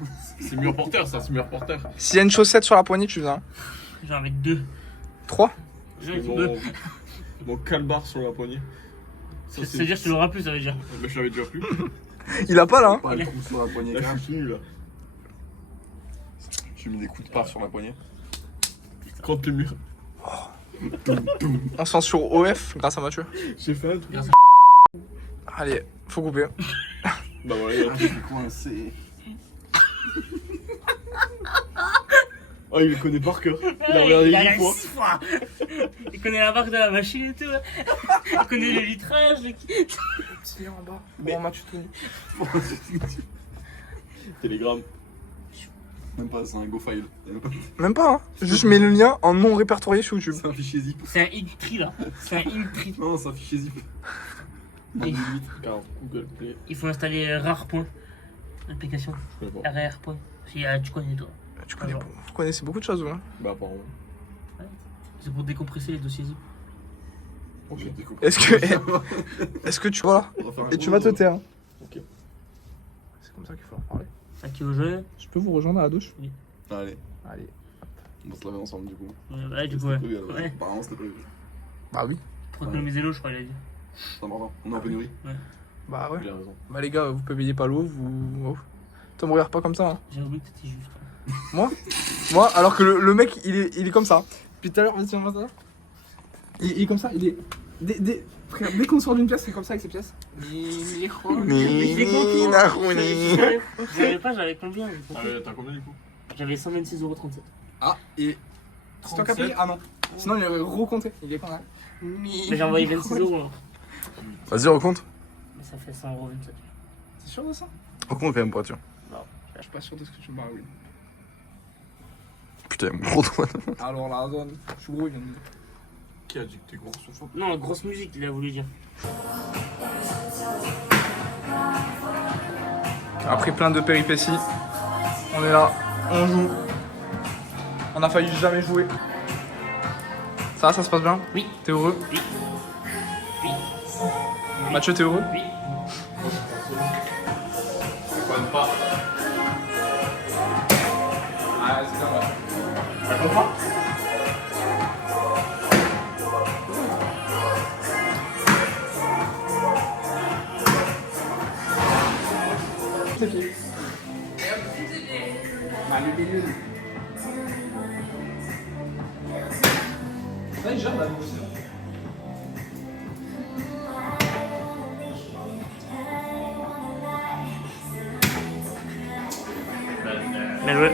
C'est mieux reporter, ça, c'est mieux reporter. s'il y a une chaussette sur la poignée, tu viens. J'en avais 2. 3. J'en ai Mon, 2. mon calbar sur la poignée. Ça, Ça veut dire que tu l'auras plus, ça veut dire. Mais je l'avais déjà plus. Il a pas là. Hein. Pas le trou sur la poignée. Là, je suis fini là. J'ai mis des coups de paf sur la poignée. Contre le mur. On sent sur OF grâce à Mathieu. J'ai fait un truc. Allez, faut couper. Bah ouais. Ah, je suis coincé. Oh, il le connaît par cœur. Il a regardé Il a 8 fois. 6 fois. Il connaît la marque de la machine et tout. Là. Il connaît le litrage. Petit lien en bas. Bon, Mathieu tout nu. Télégramme. Même pas, c'est un go file. Même pas, hein. Juste mets le lien en non répertorié sur YouTube. C'est un fichier zip. C'est un Inktree là. C'est un Inktree. Non, c'est un fichier zip. Et Car Google Play. il faut installer Rare.point. L'application. Je connais pas. RR. Si tu connais toi. Tu connais, vous connaissez beaucoup de choses, vous. Hein. Bah apparemment. C'est pour décompresser les dossiers zip. Ok. Est-ce que tu vois là? Et tu vas te taire. Hein. Ok. C'est comme ça qu'il faut en parler. Ça qui est au jeu. Je peux vous rejoindre à la douche? Allez, Allez. on va se laver ensemble du coup. Ouais, du coup, ouais. Ouais. Apparemment, c'était prévu. Bah oui. Pour économiser l'eau, je crois, il a dit. C'est important. On est en pénurie. Bah ouais. Il a raison. Bah les gars, vous payez pas l'eau, vous... Oh. Toi, me regarde pas comme ça. Hein. J'ai oublié que t'étais juste. Moi, alors que le mec, il est comme ça. Depuis tout à l'heure, vas-y, on va ça. Il est comme ça, il est. Frère, dès qu'on sort d'une pièce, c'est comme ça avec ses pièces. J'avais pas, j'avais combien? T'as combien du coup? J'avais 126,37 €. Ah, et. C'est toi qui as payé? Ah non. Sinon, il aurait recompté. Il est quand même. Mais j'ai envoyé 26 € là. Vas-y, recompte. Mais ça fait 100,27 €. C'est sûr de ça? Recompte quand même, pas, tu vois. Je suis pas sûr de ce que tu me parles, oui. Putain, mon gros doigt. Alors, la zone, je suis gros, il vient de me dire. Qui a dit que t'es gros sur fond? Non, grosse musique, il a voulu dire. Après plein de péripéties, on est là, on joue. On a failli jamais jouer. Ça se passe bien? Oui. T'es heureux? Oui. Oui. Mathieu, t'es heureux? Oui. Pas. Ah, c'est bien, Ça comprend? C'est qui? Ça, il gère la musique. Bien joué.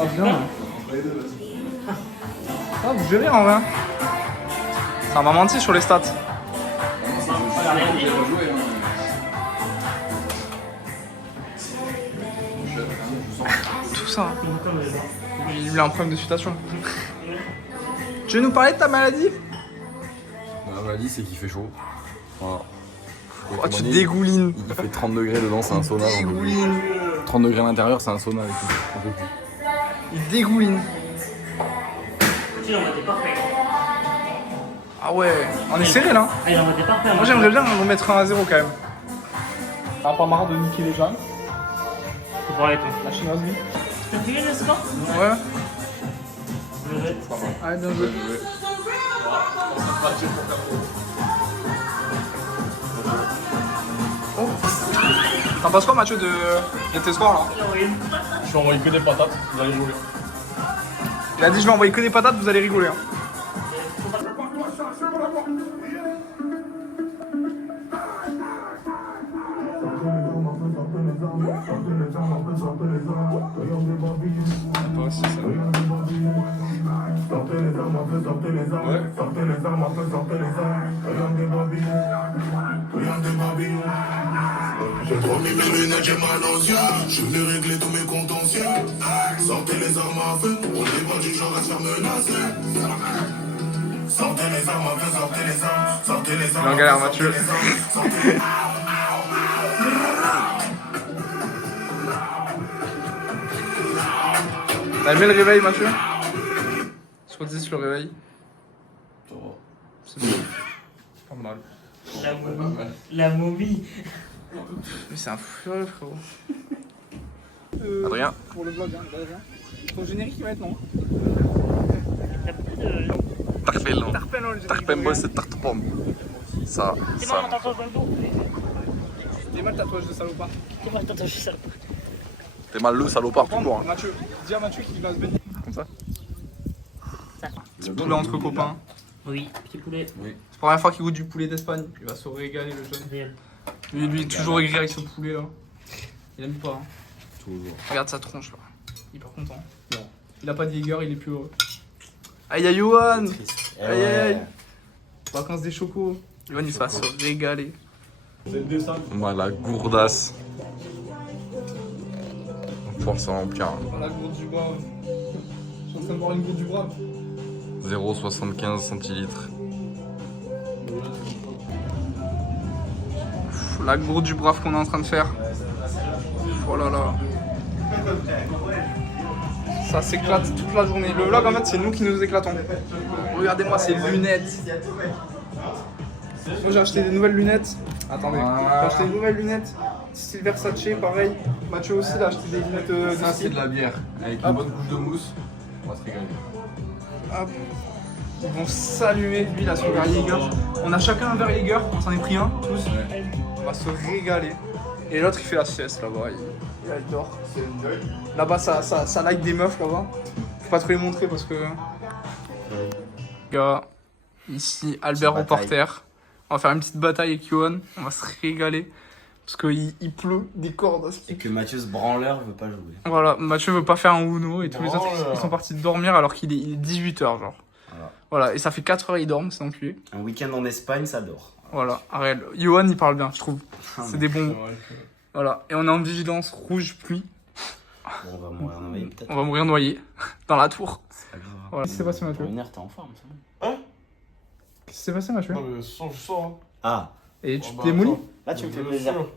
Ah, bien. Ah, vous gérez en vrai. Ça m'a menti sur les stats. Tout ça. Il a un problème de citation. Tu veux nous parler de ta maladie? La maladie, c'est qu'il fait chaud. Voilà. Oh, tu dégoulines. Il fait 30 degrés dedans, c'est un sauna. j'en peux plus. 30 degrés à l'intérieur, c'est un sauna avec tout. J'en peux plus. Il dégouline. Il en était parfait. Ah ouais, on est serré là. Ah, il en était parfait. Moi j'aimerais bien remettre 1 à 0 quand même. T'as pas marre de niquer les gens? Faut voir avec toi. La chinoise, oui. T'as filé le score? Ouais. Bien joué. Ah, bien joué. Oh. T'en penses quoi, Mathieu, de tes scores là? Je vais envoyer que des patates, vous allez jouer. Il a dit je vais envoyer que des patates, vous allez rigoler. Hein. Toi aussi, ça. J'ai promis mes lunettes, j'ai mal aux yeux. Je vais régler tous mes contentieux. Sortez les armes à feu, on n'est pas du genre à se faire menacer. Sortez les armes à feu, sortez les armes, sortez les armes. Il est en galère, Mathieu. T'as aimé le réveil, Mathieu? Sur 10 le réveil. C'est bon. Pas mal. La momie. La momie. Mais c'est un furieux, frérot. Adrien. Pour le vlog, hein, Adrien. Ton générique il va être long. T'as beaucoup de. Tarpel, non? Tarpel, non, le générique. Tarpel, moi, c'est tarte pomme. Ça, C'est moi mon ça. tatouage dans le dos. T'es mal tatouage de salopard. C'est moi le tatouage de salopard. T'es mal le salopard, toujours. Hein. Mathieu, dis à Mathieu qu'il va se baigner. Comme ça. Petit poulet entre copains. Oui, petit poulet. C'est la première fois qu'il goûte du poulet d'Espagne. Il va se régaler, le jeune. Réel. Lui, toujours aigri avec ce poulet là. Il aime pas. Hein. Toujours. Regarde sa tronche là. Il est pas content. Non. Il a pas de Jäger, il est plus heureux. Aïe aïe Johan. Aïe aïe aïe. Vacances des chocos. Johan il va se régaler. Moi, la gourdasse. On pense à remplir. On a la gourde du bras. Je suis en train de boire une gourde du bras. 0,75 centilitres. La gourde du brave qu'on est en train de faire. Oh là là. Ça s'éclate toute la journée. Le vlog en fait c'est nous qui nous éclatons. Regardez-moi ces lunettes. Moi j'ai acheté des nouvelles lunettes. Attendez, j'ai acheté des nouvelles lunettes. Style Versace, pareil. Mathieu aussi il a acheté des lunettes. Ça, c'est de la bière avec une bonne couche de mousse. On va se régaler. Hop. Ils vont s'allumer. Lui, il a son verre Jäger. On a chacun un verre Jäger. On s'en est pris un, tous. On va se régaler. Et l'autre, il fait la sieste là-bas. Il dort. Là-bas, ça like des meufs là-bas. Faut pas trop les montrer parce que. Gars, ici, Albert reporter. On va faire une petite bataille avec Johan. On va se régaler. Parce qu'il pleut des cordes. Et que Mathieu ce branleur veut pas jouer. Voilà, Mathieu veut pas faire un Uno et tous les autres ils sont partis dormir alors qu'il est 18h genre. Voilà, et ça fait 4 heures ils dorment, c'est enculé. Un week-end en Espagne, ça dort. Voilà, Ariel. Johan il parle bien, je trouve. C'est des bons. Voilà, et on est en vigilance rouge pluie. Bon, on va mourir noyé peut-être. On va mourir noyé dans la tour. C'est pas grave. Voilà, qu'est-ce qui s'est passé Mathieu? Venir, t'es en forme, c'est bon. Qu'est-ce qui s'est passé Mathieu? Non, mais sans, je sors. Hein. Ah, Et tu Oh, bah, t'es moulu? attends. là tu me fais Bien plaisir. sûr.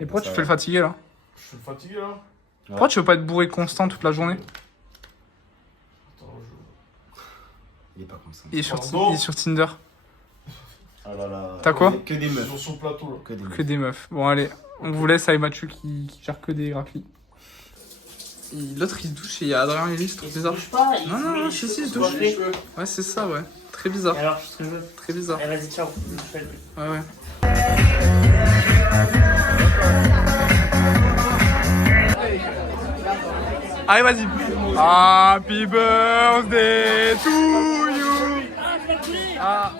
Et pourquoi Ça tu fais va. le fatigué là? Je suis fatigué là. Pourquoi tu veux pas être bourré constant toute la journée? Attends, Il est pas comme ça. Il est sur, Pardon. il est sur Tinder. Ah là là. T'as quoi? Que des je suis meufs. sur son plateau là. Que des meufs. Que des meufs. Bon allez, on vous laisse avec Mathieu qui gère que des graphies. L'autre il se douche et il y a Adrien et lui, c'est trop bizarre. pas, Non, si, il se douche. Ouais, c'est ça, ouais. Très bizarre. Alors, je te veux. Très bizarre. Allez, vas-y, ciao. Ouais, ouais. Allez, vas-y. Happy birthday to you. Ah.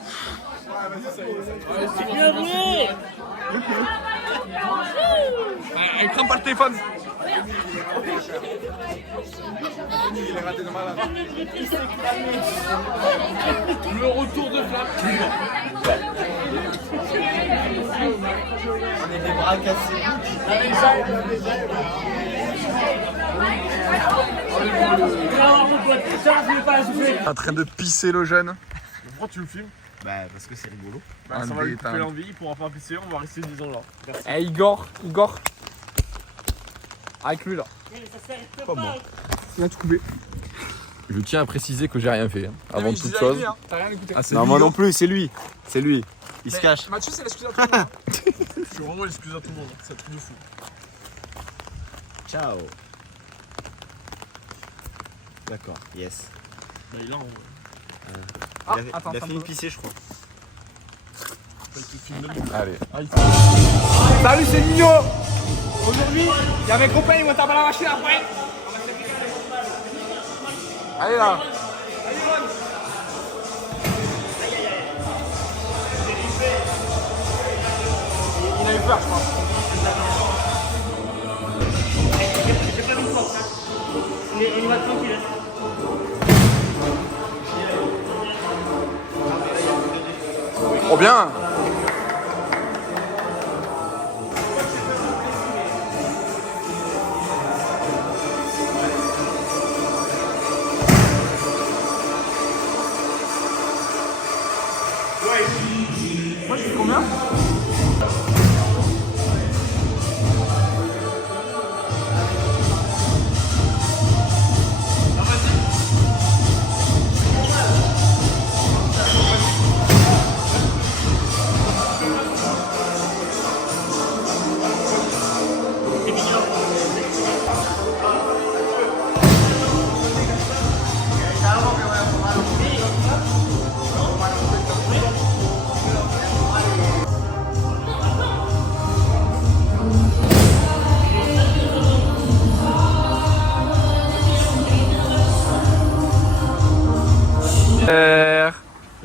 Elle crame pas le téléphone. Le retour de flamme. On est des bras cassés. En train de pisser le jeune. Pourquoi tu le filmes? Bah, parce que c'est rigolo. Bah, Un ça va lui détail. couper l'envie, il pourra pas pisser, on va rester 10 ans là. Merci. Eh, Igor. Avec lui là. Comment? Il vient te couper. Je tiens à préciser que j'ai rien fait, avant toute chose. T'as rien écouté. Ah, c'est Non, lui, moi hein. non plus, c'est lui. C'est lui. Il se Mais cache. Mathieu, c'est l'excuse à tout le monde. Je suis vraiment excuse à tout le monde, c'est un truc de fou. Ciao. D'accord, yes. Bah, il a en vrai. Ah, il a, attends, il a ça fait me- une pissée, je crois. Allez. Salut, c'est Nino. Aujourd'hui, il y a mes copains, ils vont taper la machine après. Allez là. Il a eu peur, je pense. Il va tranquille. Trop bien. Moi, je fais combien?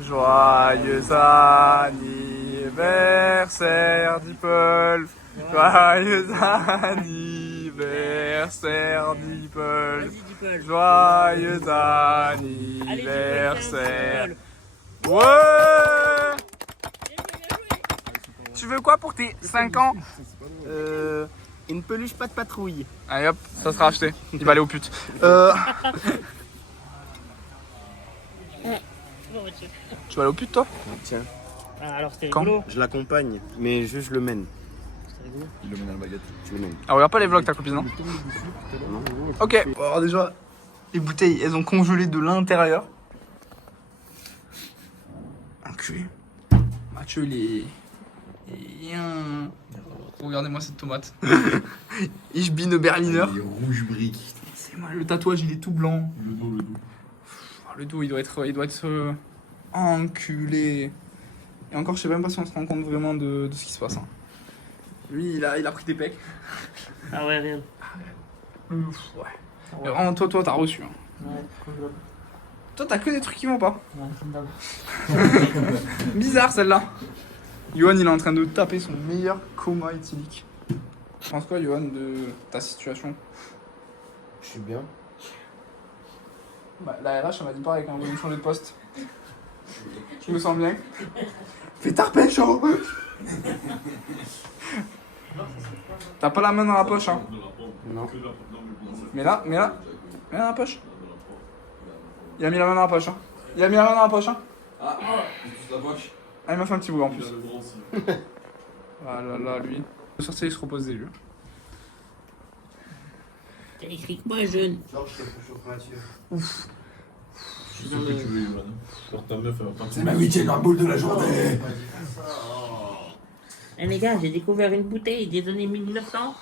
Joyeux anniversaire Dipple. Joyeux anniversaire Dipple. Vas-y, Dipple. Joyeux Allez, anniversaire. Dipple, Ouais. Tu veux quoi pour tes 5 ans? Une peluche pas de patrouille. Allez hop, ça sera acheté. Il va aller aux putes. Tu vas aller aux putes toi? Tiens, Ah, alors c'était Quand rigolo. je l'accompagne, mais juste je le mène. C'était rigolo. Il le met dans la baguette. Je le mène. Ah, regarde pas les vlogs ta copine, non? Ok. Bon, alors déjà, les bouteilles, elles ont congelé de l'intérieur. Enculé. Mathieu, il est... Regardez-moi cette tomate. Ich bin Berliner. rouge brique. C'est moi, le tatouage, il est tout blanc. Le dos, il doit être enculé. Et encore, je sais même pas si on se rend compte vraiment de ce qui se passe. Hein. Lui, il a pris des pecs. Ah ouais, rien. Ouais. Et vraiment, toi, t'as reçu. Hein. Ouais, comme d'hab. Toi, t'as que des trucs qui vont pas. Ouais, comme d'hab. Bizarre, celle-là. Johan, il est en train de taper son meilleur coma éthylique. Tu penses quoi, Johan, de ta situation? Je suis bien. Bah, la RH, elle m'a dit pareil quand on voulait me changer de poste. Je me sens bien. Fais ta pécho. T'as pas la main dans la poche, hein? Non. Mets là dans la poche. Il a mis la main dans la poche, hein? Il a mis la main dans la poche, hein? Ah, la poche. Ah, il m'a fait un petit bout en plus. Ah là là, lui. Le sorcier, il se repose des yeux. T'as écrit que moi, jeune. Ouf. Je sais ce que tu veux, Yohan. Faire ta meuf, elle va pas C'est ma 8ème boule de la journée. Eh les gars, j'ai découvert une bouteille des années 1900.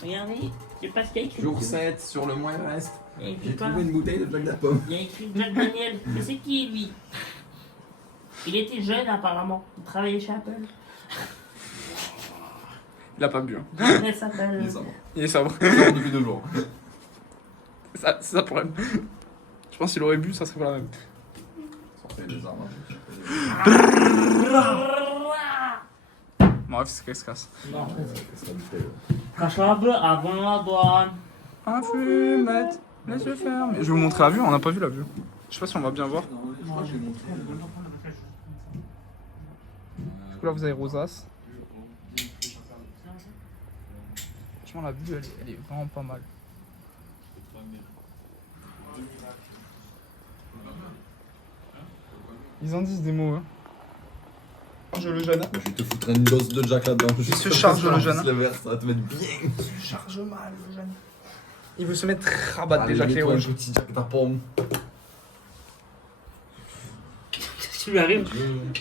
Regardez, je sais pas ce qu'il y a écrit. Jour 7 sur le mois reste. Il y a écrit J'ai quoi? trouvé une bouteille de Jack Dapomme. Il y a écrit Jack Daniel. Mais c'est qui lui? Il était jeune apparemment. Il travaillait chez Apple. Il a pas bu, hein. Il s'appelle. Il est sobre. Il est sobre. Il sort depuis 2 jours. C'est ça le problème. Je pense qu'il aurait bu, ça serait pas la même. Sortez les armes. Bon, bref, c'est qu'elle se casse. Crache un peu avant la douane. Un fumette, les yeux fermés. Je vais vous montrer la vue, on n'a pas vu la vue. Je sais pas si on va bien voir. Du coup, là, vous avez Rosas. Franchement, la vue, elle est vraiment pas mal. Ils en disent des mots, hein. Je le jeune. Je vais te foutre une dose de Jack là-dedans. Il se charge le jeune. Le verre, ça va te mettre bien. Il se charge mal, le jeune. Il veut se mettre rabattre déjà avec les Allez, rouges. un petit Jack Dapomme. Tu lui arrives.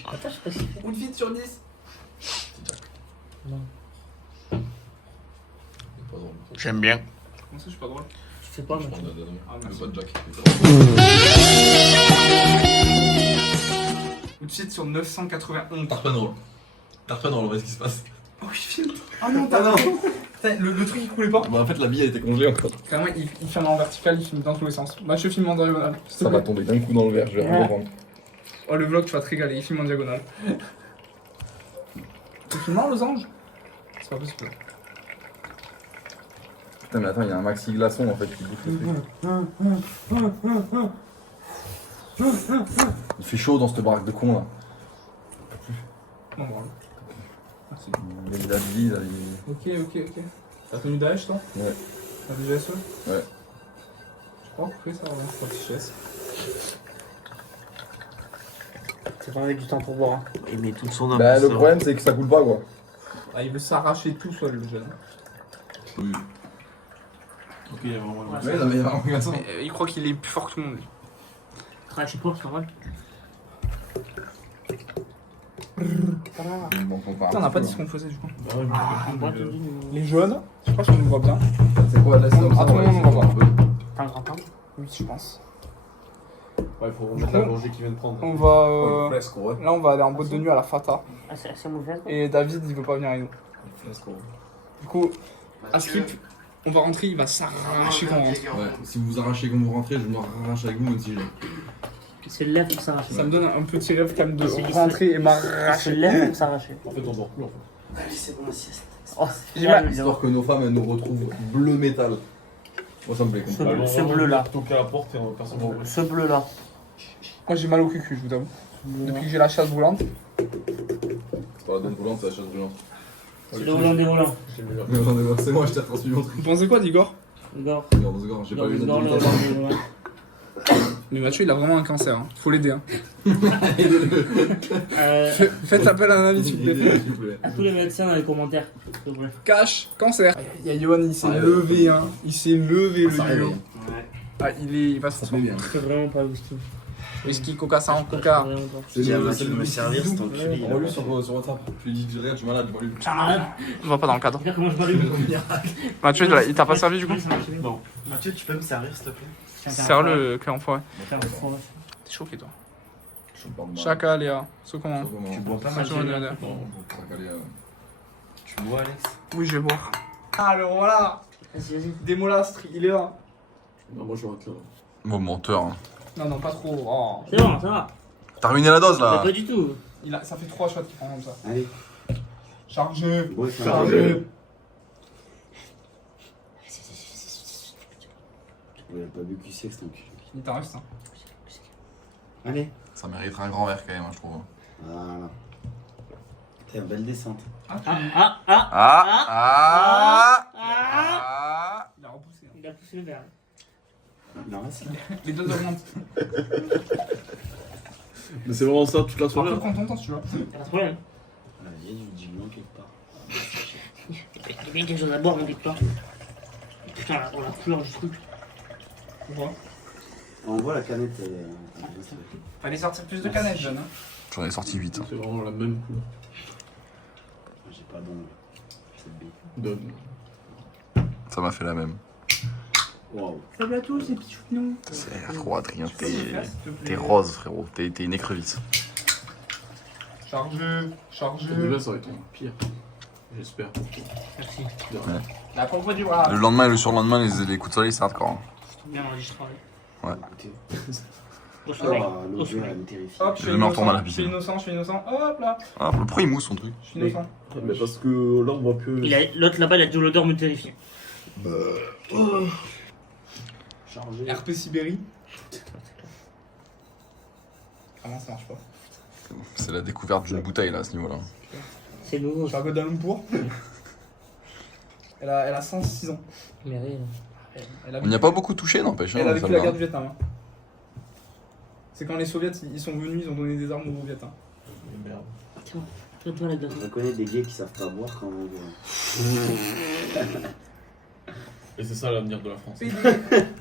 Attends, je sais pas si Une fille sur 10. Non. J'aime bien. Comment ça, je suis pas drôle? Tu fais pas, mais. merci. Pas de Jack. Tout de suite sur 991. Tarpenroll. Tarpenroll, on va voir ce qui se passe. Oh, il filme. Ah non, t'as raison. Le truc il coulait pas. Bah, en fait, la bille a été congelée encore. Carrément, il filme en vertical, il filme dans tous les sens. Moi, je filme en diagonale. s'il te Ça va plaît. tomber d'un coup dans le verre, je vais rien reprendre. Oh, le vlog, tu vas te régaler, il filme en diagonale. Tu filmes en losange? C'est pas possible. Putain, mais attends, il y a un maxi glaçon en fait qui bouffe le truc. Il fait chaud dans cette baraque de con là. Non, bravo. Merci. Il y a de la vie là. Ok. T'as tenu Daesh, toi? Ouais. T'as du GSE? Ouais. Je crois que ça, ouais. Pas de GS. C'est pas avec du temps pour boire. Hein. Il met toute son âme. Bah, le problème c'est que ça coule pas quoi. Ah, il veut s'arracher tout seul, le jeune. Oui. Ok, il y a vraiment une Ouais, Ouais, non, mais il y a vraiment un glaçon. Mais il croit qu'il est plus fort que tout le monde, lui. Je sais pas, c'est normal. Bon, faut pas. Putain, on n'a pas dit ce qu'on faisait, du coup. On boit tout du. Les jeunes, je crois qu'on nous voit bien. C'est quoi la À tout le monde, on va voir. T'as un grand temps? Oui, je pense. Ouais, faut remettre la gorgée qu'il vient de prendre. On va... Fresco, ouais. Là, on va aller en boîte de nuit à la Fata. Ah, c'est assez mauvais. Quoi. Et David, il veut pas venir avec nous. Fresco. Du coup, à Skip, on va rentrer, il va s'arracher quand on rentre. Ouais, si vous vous arrachez quand vous rentrez, je me arrache avec vous même si j'ai. C'est le lèvre pour s'arracher. Ça me donne un petit rêve quand même de C'est- rentrer et C'est le m'arracher. lèvre pour s'arracher. En fait, on dort plus en fait. Allez, c'est bon, la sieste. Oh, J'ai mal. Histoire que nos femmes elles nous retrouvent bleu métal. Moi ça me plaît comme ça. Ce- Allez, ce on va bleu-là. toquer à la porte et personne va ouvrir. Ce bleu là. Moi, j'ai mal au cul, je vous avoue. Depuis que j'ai la chasse volante. C'est pas la donne volante, c'est la chasse brûlante. C'est le volant des volants. J'ai le meilleur. Mais j'en ai marre, c'est moi, je t'ai transmis mon truc. Vous pensez quoi d'Igor? Igor. Regarde, deux secondes, j'ai pas eu Igor, le notre volant des volants. Mais Mathieu, il a vraiment un cancer. Hein. Faut l'aider. Hein. Euh, Faites appel à un ami, s'il vous plaît. à tous les médecins dans les commentaires, s'il vous plaît. Cash, cancer. Il y a Johan, il s'est Ah, levé. Hein. Il s'est levé, Ça le réveille. lion. Ah, il va se Ça se met bien. C'est vraiment pas whisky. Whisky, coca, sans coca. J'ai amassé de me servir, cet enculé. On lui sur WhatsApp. Je lui dis que je suis malade, je lui. On va pas dans le cadre. Regarde comment je m'allume. Mathieu, il t'a pas servi du coup? Bon, Mathieu, tu peux me servir, s'il te plaît? Serre-le, clé en foire. T'es choqué toi. Chaka, Léa. C'est comment? Tu bois pas, Mathieu, Mathieu? on est là. Tu bois, Alex? Oui, je vais boire. Alors voilà. Vas-y, vas-y. Démolastre, il est là. Non, moi je rentre là. Bon menteur. Hein. Non, pas trop. Oh. C'est bon, ça va. T'as ruiné la dose Bah, là. pas du tout. Ça fait 3 shots qu'il prend comme ça. Allez, Chargé. bois, ça. Chargé. Il a pas bu QC, cet enculé. Il t'en reste. Hein. Allez. Ça mériterait un grand verre quand même, hein, je trouve. Voilà. T'as une belle descente. Ah. Il a repoussé. Hein. Il a poussé le verre. Il en reste là. Les deux augmentent. Mais c'est vraiment ça toute la Tu soirée. peux prendre ton temps si tu veux. Y'a pas de problème. Il y a du diluant quelque part. Il y a bien quelque chose à boire, on dit pas. Putain, la couleur du truc. Pourquoi? On voit la canette. Fallait sortir plus de canettes, jeune. Hein. J'en ai sorti 8. C'est vraiment la même couleur. J'ai pas don. Cette bille. Donne. Ça m'a fait la même. Waouh. Salut à tous, les petits choupinous. C'est trop Adrien, Tu peux me faire, s'il te plaît t'es rose frérot, t'es une écrevisse. Chargé. Demain ça va être pire. J'espère. Merci. La pompe du bras. Le lendemain et le surlendemain, les coups de soleil c'est hardcore. Hein. Bien enregistré. Ouais. Écoutez. Au soleil. Ah, Au l'odeur, soleil. elle me terrifie. Hop, Je me retourne à la piscine. Je suis innocent. Hop là. Ah, pourquoi il mousse son truc? Je suis innocent. Mais parce que là on voit que. L'autre là-bas, il a dit l'odeur me terrifie. Chargé. RP Sibérie. Comment ça marche pas? C'est la découverte d'une bouteille là à ce niveau là. C'est nouveau. Je suis à Kuala Lumpur. Elle a 106 ans. Mais rien. On n'y a pas beaucoup touché n'empêche. Elle a Hein, vécu la celle-là. guerre du Vietnam. Hein. C'est quand les soviets ils sont venus, ils ont donné des armes aux Viet. Hein. Merde. Tiens, toi là-dedans. Je reconnais des gays qui savent pas boire quand on boit. Et c'est ça l'avenir de la France. PD.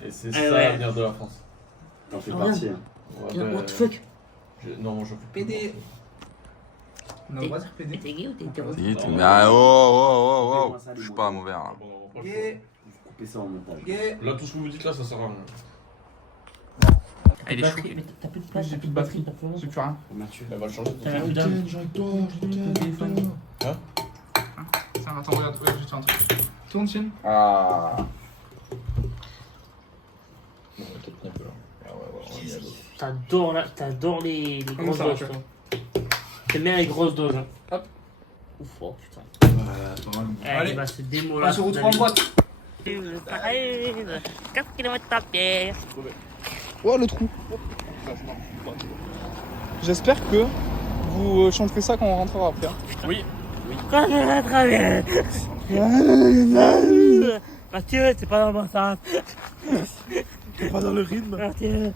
Et c'est Ah ça ouais. l'avenir de la France. T'en fais Ah, partie, hein. Ouais, Tiens, ben, what the fuck? Non, je fais PD. On a le droit de dire PD. T'es gay ou t'es hétéro? Mais ah, oh, je suis pas à mauvais. Hein. Gay. Coupez ça en montage. Gay. Là, tout ce que vous dites là, ça sert à rien. Ah, il est Batterie, choqué. mais t'as plus de place. J'ai plus de batterie. T'as plus rien. J'ai plus rien. Mathieu. Elle va le changer. T'as un coup d'âme. Téléphone. Hein? Tiens, attends, regarde, je tiens un truc. Tourne, Chine. Ah. Bon, peut-être un peu là. Ah ouais, on y est, là. T'adores les Comment grosses ça, doses, Mathieu? toi. T'aimes bien les grosses doses, hein. Hop. Ouf, oh putain. Allez. Il va se On démolir. se retrouve en boîte. 4 km à pied. Oh, le trou. J'espère que vous chanterez ça quand on rentrera après. Hein. Quand je vais travers. Mathieu, c'est pas dans le bon sens. T'es pas dans le rythme. Mathieu.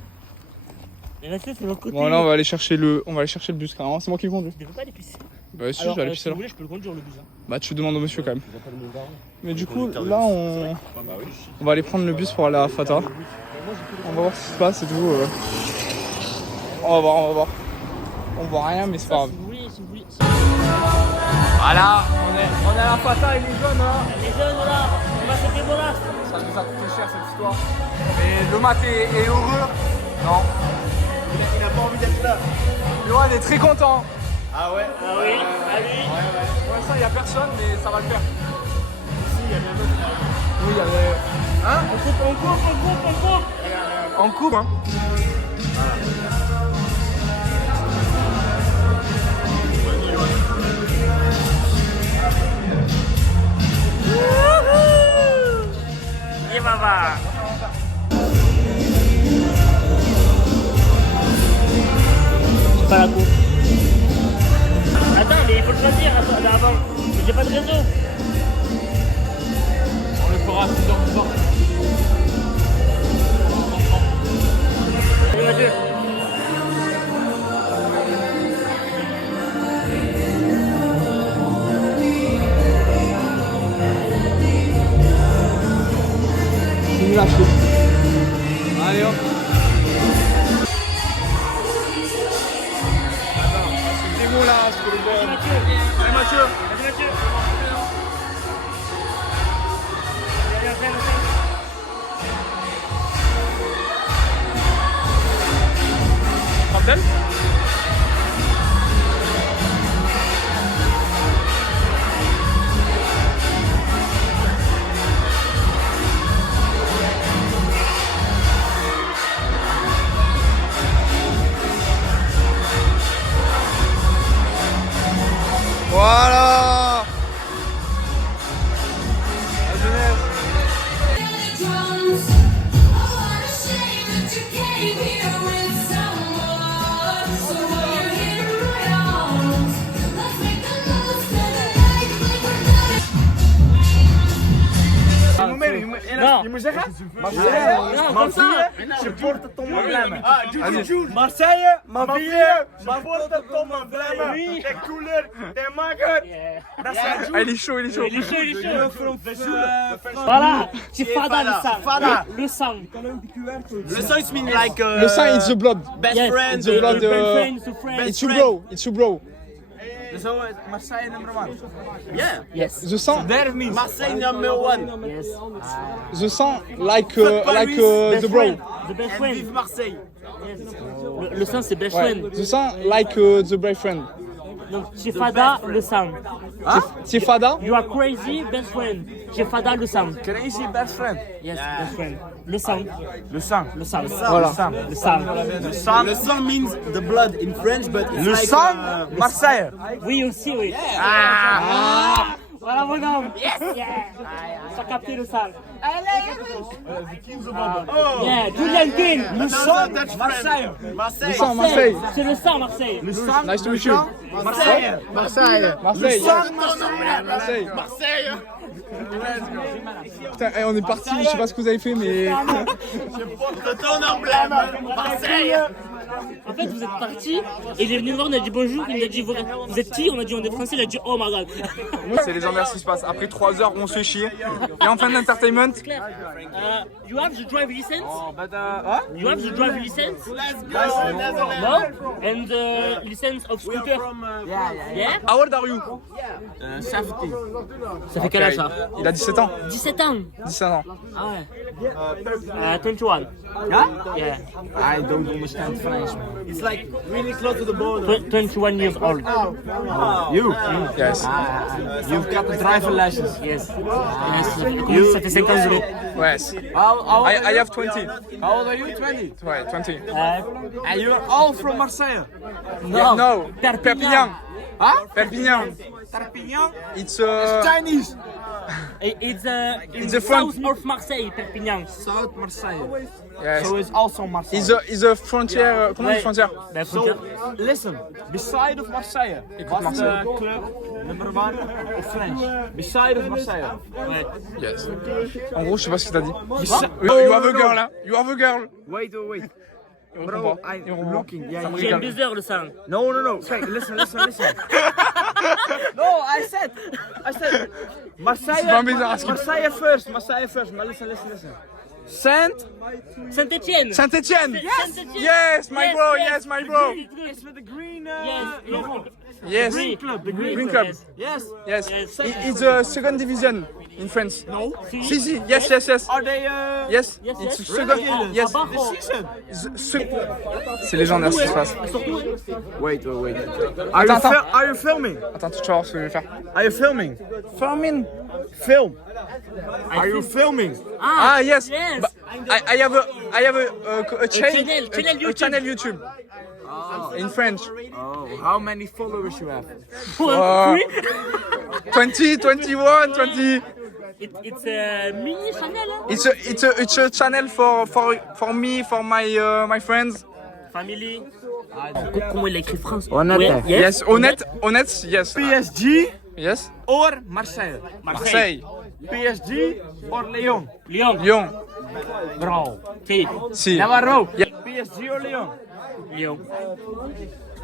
Mais Mathieu, c'est l'autre côté. Bon, là, on va aller chercher le bus carrément. C'est moi qui le conduis. Je ne veux pas les pisser. Bah, si, Alors, je vais aller si pisser vous là. voulez, je peux le conduire le bus. Hein. Bah, tu demandes au monsieur quand même. Mais du coup, là, on Bah oui. va aller prendre le bus pour aller à Fata. On va voir ce qui se passe et tout. On va voir. On voit rien, mais c'est pas grave. Si vous voulez, si vous voulez. Voilà, on est à la Fata et les jeunes, hein. Les jeunes là, on va se démolir. Ça nous a coûté cher cette histoire. Mais le mat est heureux. Non. Il a pas envie d'être là. Johan est très content. Ah ouais? Ah oui, allez. Pour l'instant, il n'y a personne, mais ça va le faire. Si, il y a bien d'autres. Oui, il y avait. Hein? On coupe. En coupe, hein. Et papa. J'ai pas la coupe. Attends, mais il faut le choisir avant. Mais j'ai pas de réseau. On le fera à 6h du soir. Allez, Mathieu. C'est nul à chier. Allez hop. dégueulasse pour les jeunes. Allez Mathieu. Vas-y Mathieu. Marcel. Voilà. La jeunesse. Non. Non, comme ça. Marseille, ma vie, ma porte ton problème. Tes couleurs, tes magottes. Ah, il est chaud, il est chaud. Il est chaud, il est chaud. Voilà, c'est Fada le sang. Fada. Le sang. Le sang, it means like Le sang, it's the blood. best Yes. friend. It's the blood. Best friend, the friend. It's your bro. It's your bro. The sang, Marseille number one. Yeah. Yes. The sang, That means Marseille number one. Yes. the sang, like Best the bro. friend. The best And friend. vive Marseille. Le sang, c'est best Ouais. friend. The sang, like the boyfriend. Donc, c'est Fada le sang. C'est Fada. You are crazy, best friend. C'est Fada le sang. Crazy best friend. Yes, best friend. Le sang. Le sang. Le sang. Voilà. Le sang. Le sang. Le sang means the blood in French, but it's le like sang, Marseille. Oui, aussi, oui. Voilà mon homme. Yes. Yeah. Ça a capté le sang. Yeah, Julian King. Le sang, Marseille. Le sang, Marseille. C'est le sang, Marseille. Le sang. Nice to meet you. Marseille. Marseille. Marseille. Marseille. Marseille. Putain, on est parti, je sais pas ce que vous avez fait, mais. Je porte ton emblème. Marseille. En fait, vous êtes partis et il est venu nous voir, on a dit bonjour, il nous a dit vous êtes qui? On a dit on est français, il a dit oh my god. C'est légendaire ce qui se passe. Après 3 heures, on se fait chier. Et en fin d'entertainment, You have the drive license? You have the drive license? Let's go. No? And the license of scooter? Yeah? how old are you? 17. Ça fait quel âge ça? Il a 17 ans. 17 ans? 17 ans. Ah ouais. 21. Yeah? I don't understand French. It's like really close to the border. 21 years old. You? Yes. You've got a driver license. Yes. Yes. Ça fait 50 euros. Yes. How I have 20. How old are you? 20. Ouais, 20. And you're all from Marseille. No. Perpignan. Huh? Perpignan. Perpignan? It's Chinese. It's in the front. south of Marseille, Perpignan. South Marseille. yes. So it's also Marseille. It's a frontière. Comment on dit frontière? Ben, So listen, beside of Marseille, what's Marseille. the club number one of French? Beside of Marseille. Ouais. Yes. En gros, je sais pas ce qu'il t'a dit. You have a girl, hein? You have a girl. Wait, oh wait. Et on Bro, comprend. I'm Et on comprend. looking. Yeah, Ça me J'ai un régale. baiser le sang. No, no, no. Wait, listen. No, I said. Marseille. C'est pas un baiser à skip. Marseille first. Now listen. Saint-Etienne. Saint-Etienne. Saint-Etienne. Yes, my Yes, bro. yes. Yes, my bro. It's with the green. Yes. Yes. Green club, the Green club. Yes. Yes. Yes. Yes. It's a second division in France. No. Si. Yes. Are they? Yes. Yes, It's yes. second. Yes. Ah, The season. C'est légendaire ce qui se passe. Wait. Attends. Are you filming? Attends, tu vas voir ce que je vais faire. Are you filming? Film. Are you filming? Ah, yes. Yes. But I have a channel YouTube. In French. Oh, how many followers you have? 20, 21, 20. It's a mini channel. Hein? It's a channel for me, for my friends. Family. Comment il a écrit France? Honnête. Ouais, Yes, honnête, yes. PSG Yes. or Marseille? Marseille. PSG or Lyon? Lyon. Bro. Si. Si. Navarro. Yeah. PSG or Lyon? Lyon.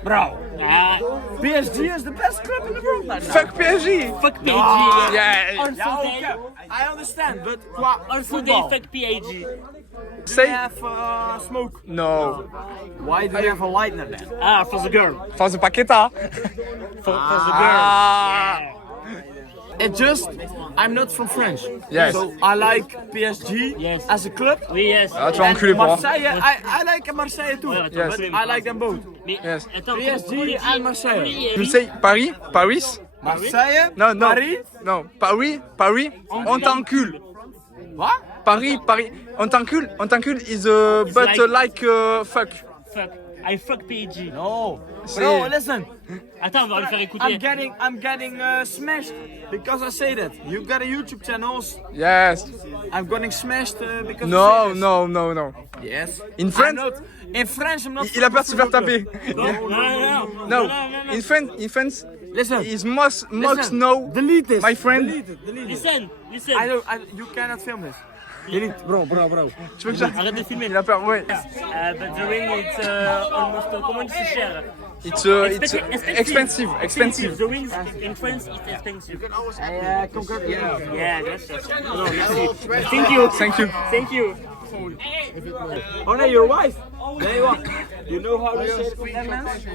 Bro. Ah. PSG is the best club in the world. Man. Fuck PSG. Fuck PSG. Yeah. Also Yeah, they. okay. I understand, but quoi? Also they Football. fuck PSG. Say smoke. no. Why do you have a lighter then? Ah, for the girl. For the paqueta. For the Ah. It just, I'm not from France. Yes. So I like PSG Yes. as a club. Oui, yes. Ah, tu vas enculer pour moi. Marseille, I like Marseille too. Ouais, attends, Yes. mais- I like them both. mais- Yes. Attends, PSG comment il dit and Marseille. Oui, You oui. say Paris? Paris? Marseille, No, no. Paris. No. Paris? Paris? On t'encule. What? Paris? Paris? On t'encule? On t'encule is but like fuck. Fuck. I fuck PG. No. C'est- Bro, listen. Attends, on va le faire écouter. I'm getting smashed because I say that. You got a YouTube channel. Yes. I'm getting smashed because I No, say this. no, no, no. Yes. In France? In France, I'm not. Il a peur de se faire taper. Non. No. In France, Listen. is must Listen. know, Delete this. my friend. Delete it. Listen. You cannot film this. Delete. Bro. Tu veux que j'arrête? Arrête de filmer. Il a peur, ouais. But the ring, it's almost, comment on dit, c'est cher. It's expensive. The rings in France, it's expensive. Yeah, Yeah, gracias. No, merci. Thank you. Thank you. Oh no, your wife. There you are. You know how to say it in Netherlands?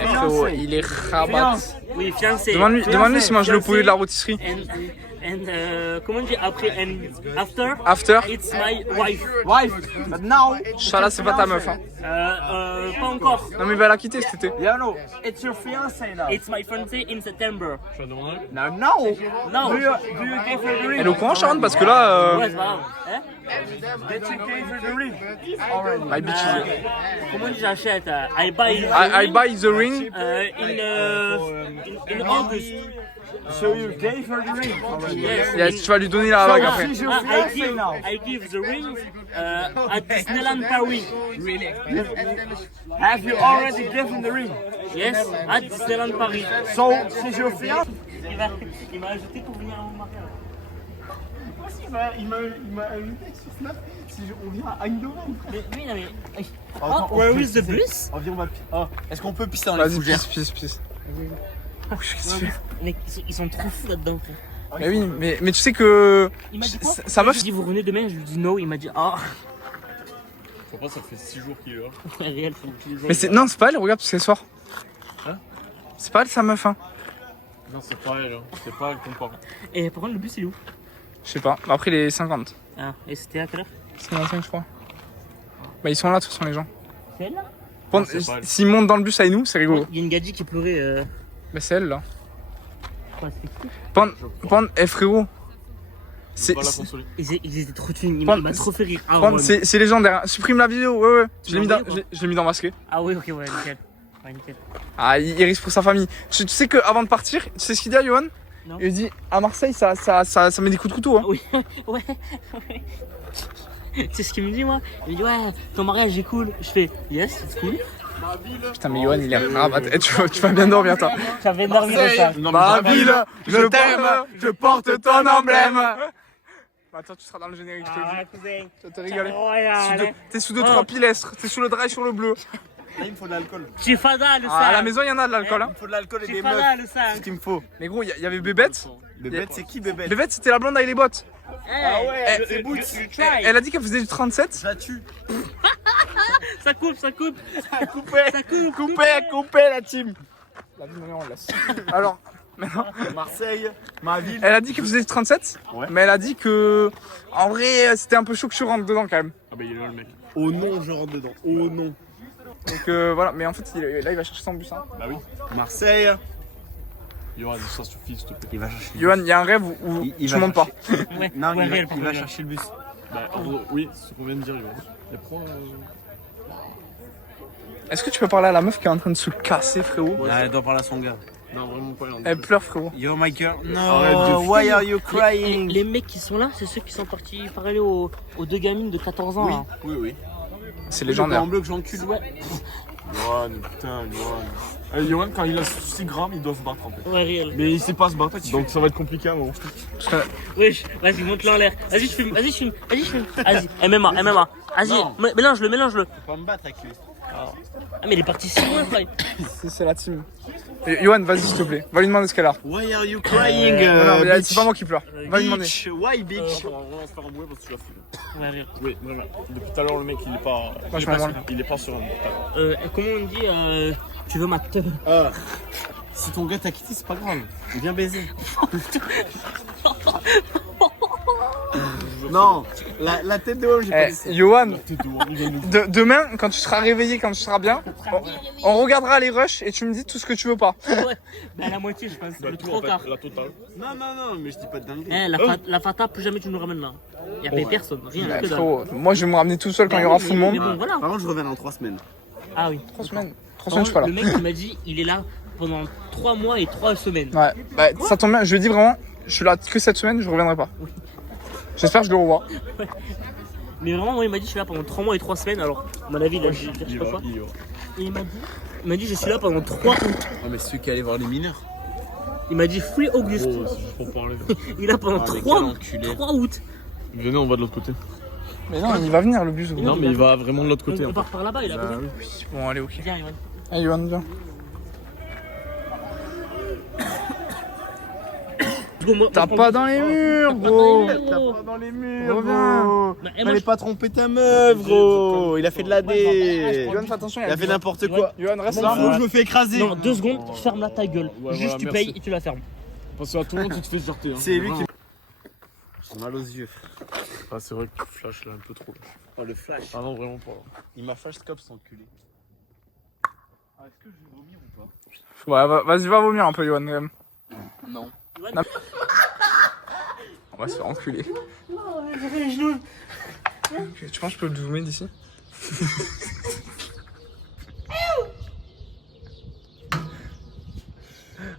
Eh, frérot, il est rabat. Oui, fiancé. Demande-lui si mange le poulet de la rôtisserie. And comment on dit après, and after? After? It's my wife. Wife. But now, Inch'Allah, c'est pas ta meuf, hein. Pas encore. Non, mais il va la quitter cet été. yeah, no, it's your fiance now. It's my fiancé in September. Now, No. do you give her the ring? Elle est au courant, Sharon? Parce que là, Ouais, c'est pas grave. Hein? Did you give her the ring? Already. my bitch Comment on dit j'achète? I buy I buy the ring. in August. So you gave her the ring already? Yes. Yes, tu vas lui donner la bague après. She's your fiance now. I give the ring at Disneyland Paris. Have you already given the ring? Yes, at Disneyland Paris. So she's your fiance? Il m'a ajouté pour venir à mon mariage. Il m'a ajouté sur Snap si on vient à Eindhoven. Mais oui, non mais. Oh, where is the bus? On va. Est-ce qu'on peut pisser dans les Vas-y, fougères? pisse. Qu'est-ce que tu fais? Mec, ils sont trop fous là-dedans, frère. Mais oui, mais tu sais que. Il m'a dit quoi? Sa meuf. Je lui ai dit, vous revenez demain? Je lui ai dit non. Il m'a dit, ah. Je crois pas, ça fait 6 jours qu'il est là. Réel. Mais c'est. Non, c'est pas elle, regarde, ce soir. Hein? C'est pas elle, sa meuf, hein. Non, c'est pas elle, hein. C'est pas elle qu'on parle. Et par contre, le bus, il est où? Je sais pas. Bah, après, il est 50. Ah, et c'était à quelle heure? 55, je crois. Bah, ils sont là, de toute façon, les gens. C'est elle là? Bon, c'est pas elle. s'ils montent dans le bus avec nous, c'est rigolo. Il y a une gadji qui pleurait. Bah, c'est elle, là. Quoi, c'était qui? Pande, eh, frérot. C'est. Pas la consoler. Ils étaient trop thunes. Il Pande, m'a trop fait rire. Ah, Pande, ouais. c'est légendaire. Supprime la vidéo, ouais. Je l'ai mis l'as dans, envoyé, je l'ai mis dans masqué. Ah oui, ok, ouais, nickel. Ouais, nickel. Ah, il risque pour sa famille. Tu sais qu'avant de partir, tu sais ce qu'il dit à Johan? Non. Il dit à Marseille, ça met des coups de couteau. Hein. Ah oui, ouais. Tu sais ce qu'il me dit, moi? Il me dit, ouais, ton mariage est cool. Je fais, yes, it's cool. Putain, mais Johan, il est rabat. Eh, tu vas bien dormir, toi. J'avais dormi de ça. Ma ville, je t'aime, je porte ton emblème. Bah, attends, tu seras dans le générique, je te le dis. Ah, cousin. Tu vas te régaler. Royal. T'es sous 2-3 pilastres, t'es sous le drap et sur le bleu. Là, il me faut de l'alcool. Tu es fada, le sang. Ah, à la maison, il y en a de l'alcool. Hein. Il me faut de l'alcool et Tu des es meufs. fada, le sang. C'est ce qu'il me faut. Mais gros, il y avait Bébête. Bébête, c'est qui Bébête? Bébête, c'était la blonde avec les bottes. Ah ouais, c'est Boots. Elle a dit qu'elle faisait du 37. Je la tue. Ça coupe. Coupé la team. La vie, on la laisse. Alors, maintenant, Marseille, ma ville. elle a dit qu'elle faisait du 37. Ouais. Mais elle a dit que, en vrai, c'était un peu chaud que je rentre dedans quand même. Ah bah il est là le mec. Oh non, je rentre dedans. Oh non. Donc voilà, mais en fait, là, il va chercher son bus. Hein. Bah oui. Marseille. Yoann, ça suffit s'il te plaît. Il va chercher. Johan, il y a un rêve où Il tu va montes pas. Ouais, Non, ouais, il réel, va réel. chercher le bus. Bah oui, c'est ce qu'on vient de dire Yoann. Et pourquoi Est-ce que tu peux parler à la meuf qui est en train de se casser, frérot? Elle doit parler à son gars. Non, vraiment pas Yoann. Elle pleure, frérot. Yo, my girl. Arrête de No, why are you Les, crying? les mecs qui sont là, c'est ceux qui sont partis parler aux deux gamines de 14 ans. Oui, là. oui. C'est Le légendaire. en bleu que j'encule. Ouais, Yoann, putain, Yoann. Yoann, quand il a 6 grammes, il doit se battre en fait. ouais, réel. Mais il sait pas se battre, donc ça va être compliqué à un moment. Wesh, vas-y, monte-le en l'air. Vas-y, je filme. Vas-y, MMA. Vas-y, Non. mélange-le. Faut pas me battre avec lui. Ah, mais il est parti si loin, frère. C'est la team. Et Johan, vas-y, s'il te plaît. Va lui demander ce qu'elle a. Why are you crying? Non, mais c'est pas moi qui pleure. Va lui demander. Bitch, why bitch? On va se faire embrouiller parce que tu l'as fait. Ouais, rire. Oui, vraiment. Depuis tout à l'heure, le mec, il est pas. Moi, je m'en branle. Il est pas serein. Comment on dit tu veux ma teuf? Si ton gars t'a quitté, c'est pas grave. Viens baiser. Non, la tête de homme, j'ai pas dit ça. Johan, T'es dehors, il vient nous. demain, quand tu seras réveillé, quand tu seras bien, on regardera les rushs et tu me dis tout ce que tu veux pas. Ouais, bah la moitié, je pense. Le trois quarts. La totale. Non, mais je dis pas de dinguerie. La Fata, plus jamais tu nous ramènes là. Y'a pas personne, rien, Bah, que dalle. frérot, moi, je vais me ramener tout seul quand il y aura full Mais monde. bon, voilà. Par contre, je reviens dans 3 semaines. Ah oui. 3 semaines. 3 semaines, je suis pas là. Le mec, il m'a dit, il est là pendant 3 mois et 3 semaines. Ouais, bah, ça tombe bien. Je lui ai dit vraiment, je suis là que cette semaine, je reviendrai pas. J'espère que je le revois. Mais vraiment, moi, il m'a dit, je suis là pendant 3 mois et 3 semaines. Alors, à mon avis, il a dit, je sais pas quoi. Et il m'a dit, je suis là pendant 3 août. Ah, mais celui qui allait voir les mineurs. Il m'a dit, free August. Oh, c'est juste pour parler. Il est là pendant 3 août. Venez, on va de l'autre côté. Mais non, il va venir le bus. Non, mais il va vraiment de l'autre côté. On part par là-bas, il a besoin. Bon, allez, ok. Viens, Yoann. Allez, Johan, viens. Tape pas dans les murs, gros. Dans les murs, Reviens. Fallait pas tromper ta meuf, gros. Il a fait de la D. Johan, fais attention. Il a fait n'importe quoi. Johan, reste M'en là. fous, je me fais écraser. Non, 2 secondes, ferme-la ta gueule. Ouais, Juste, voilà, tu merci. payes et tu la fermes. Parce qu'à tout le monde, tu te fais jarter. Hein. C'est lui qui. J'ai mal aux yeux. Ah, c'est vrai que le flash, là, un peu trop. Là. Oh, le flash. Ah non, vraiment pas. Il m'a flash scope, cet enculé. Ah, est-ce que je vais vomir ou pas? Ouais, vas-y, va vomir un peu, Johan, quand même. Non. On va se faire enculer. Ok, tu penses que je peux le zoomer d'ici?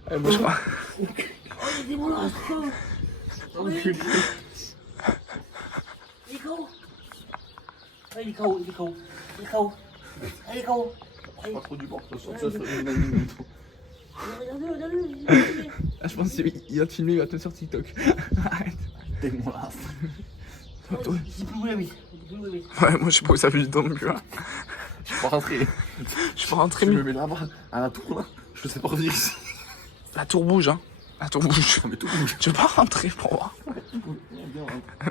Allez, bouge-moi. Il est KO. Il est KO. Pas trop du bord, de toute façon, ça Regardez. Ah, je pense qu'il va te filmer, il va te mettre sur TikTok. Arrête. dégueulasse. C'est plus oui. Ouais, moi je sais pas où ça fait du temps non plus. Hein. Je suis pas rentré. Je suis pas rentré, Je mais me mets là-bas, à la tour là. Je sais pas revenir ici. la tour bouge, hein. La tour bouge. Mais tout bouge. Tu veux pas rentrer pour voir?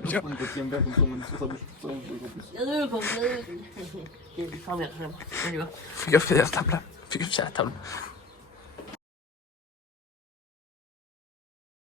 Viens. On est petit un verre comme ça, on est sur sa bouche. Ça, on peut en plus. Regardez-le, quoi. Regardez-le. Il est fermé, on y va. Fais gaffe, il y a la table là. Fais gaffe, il y a la table.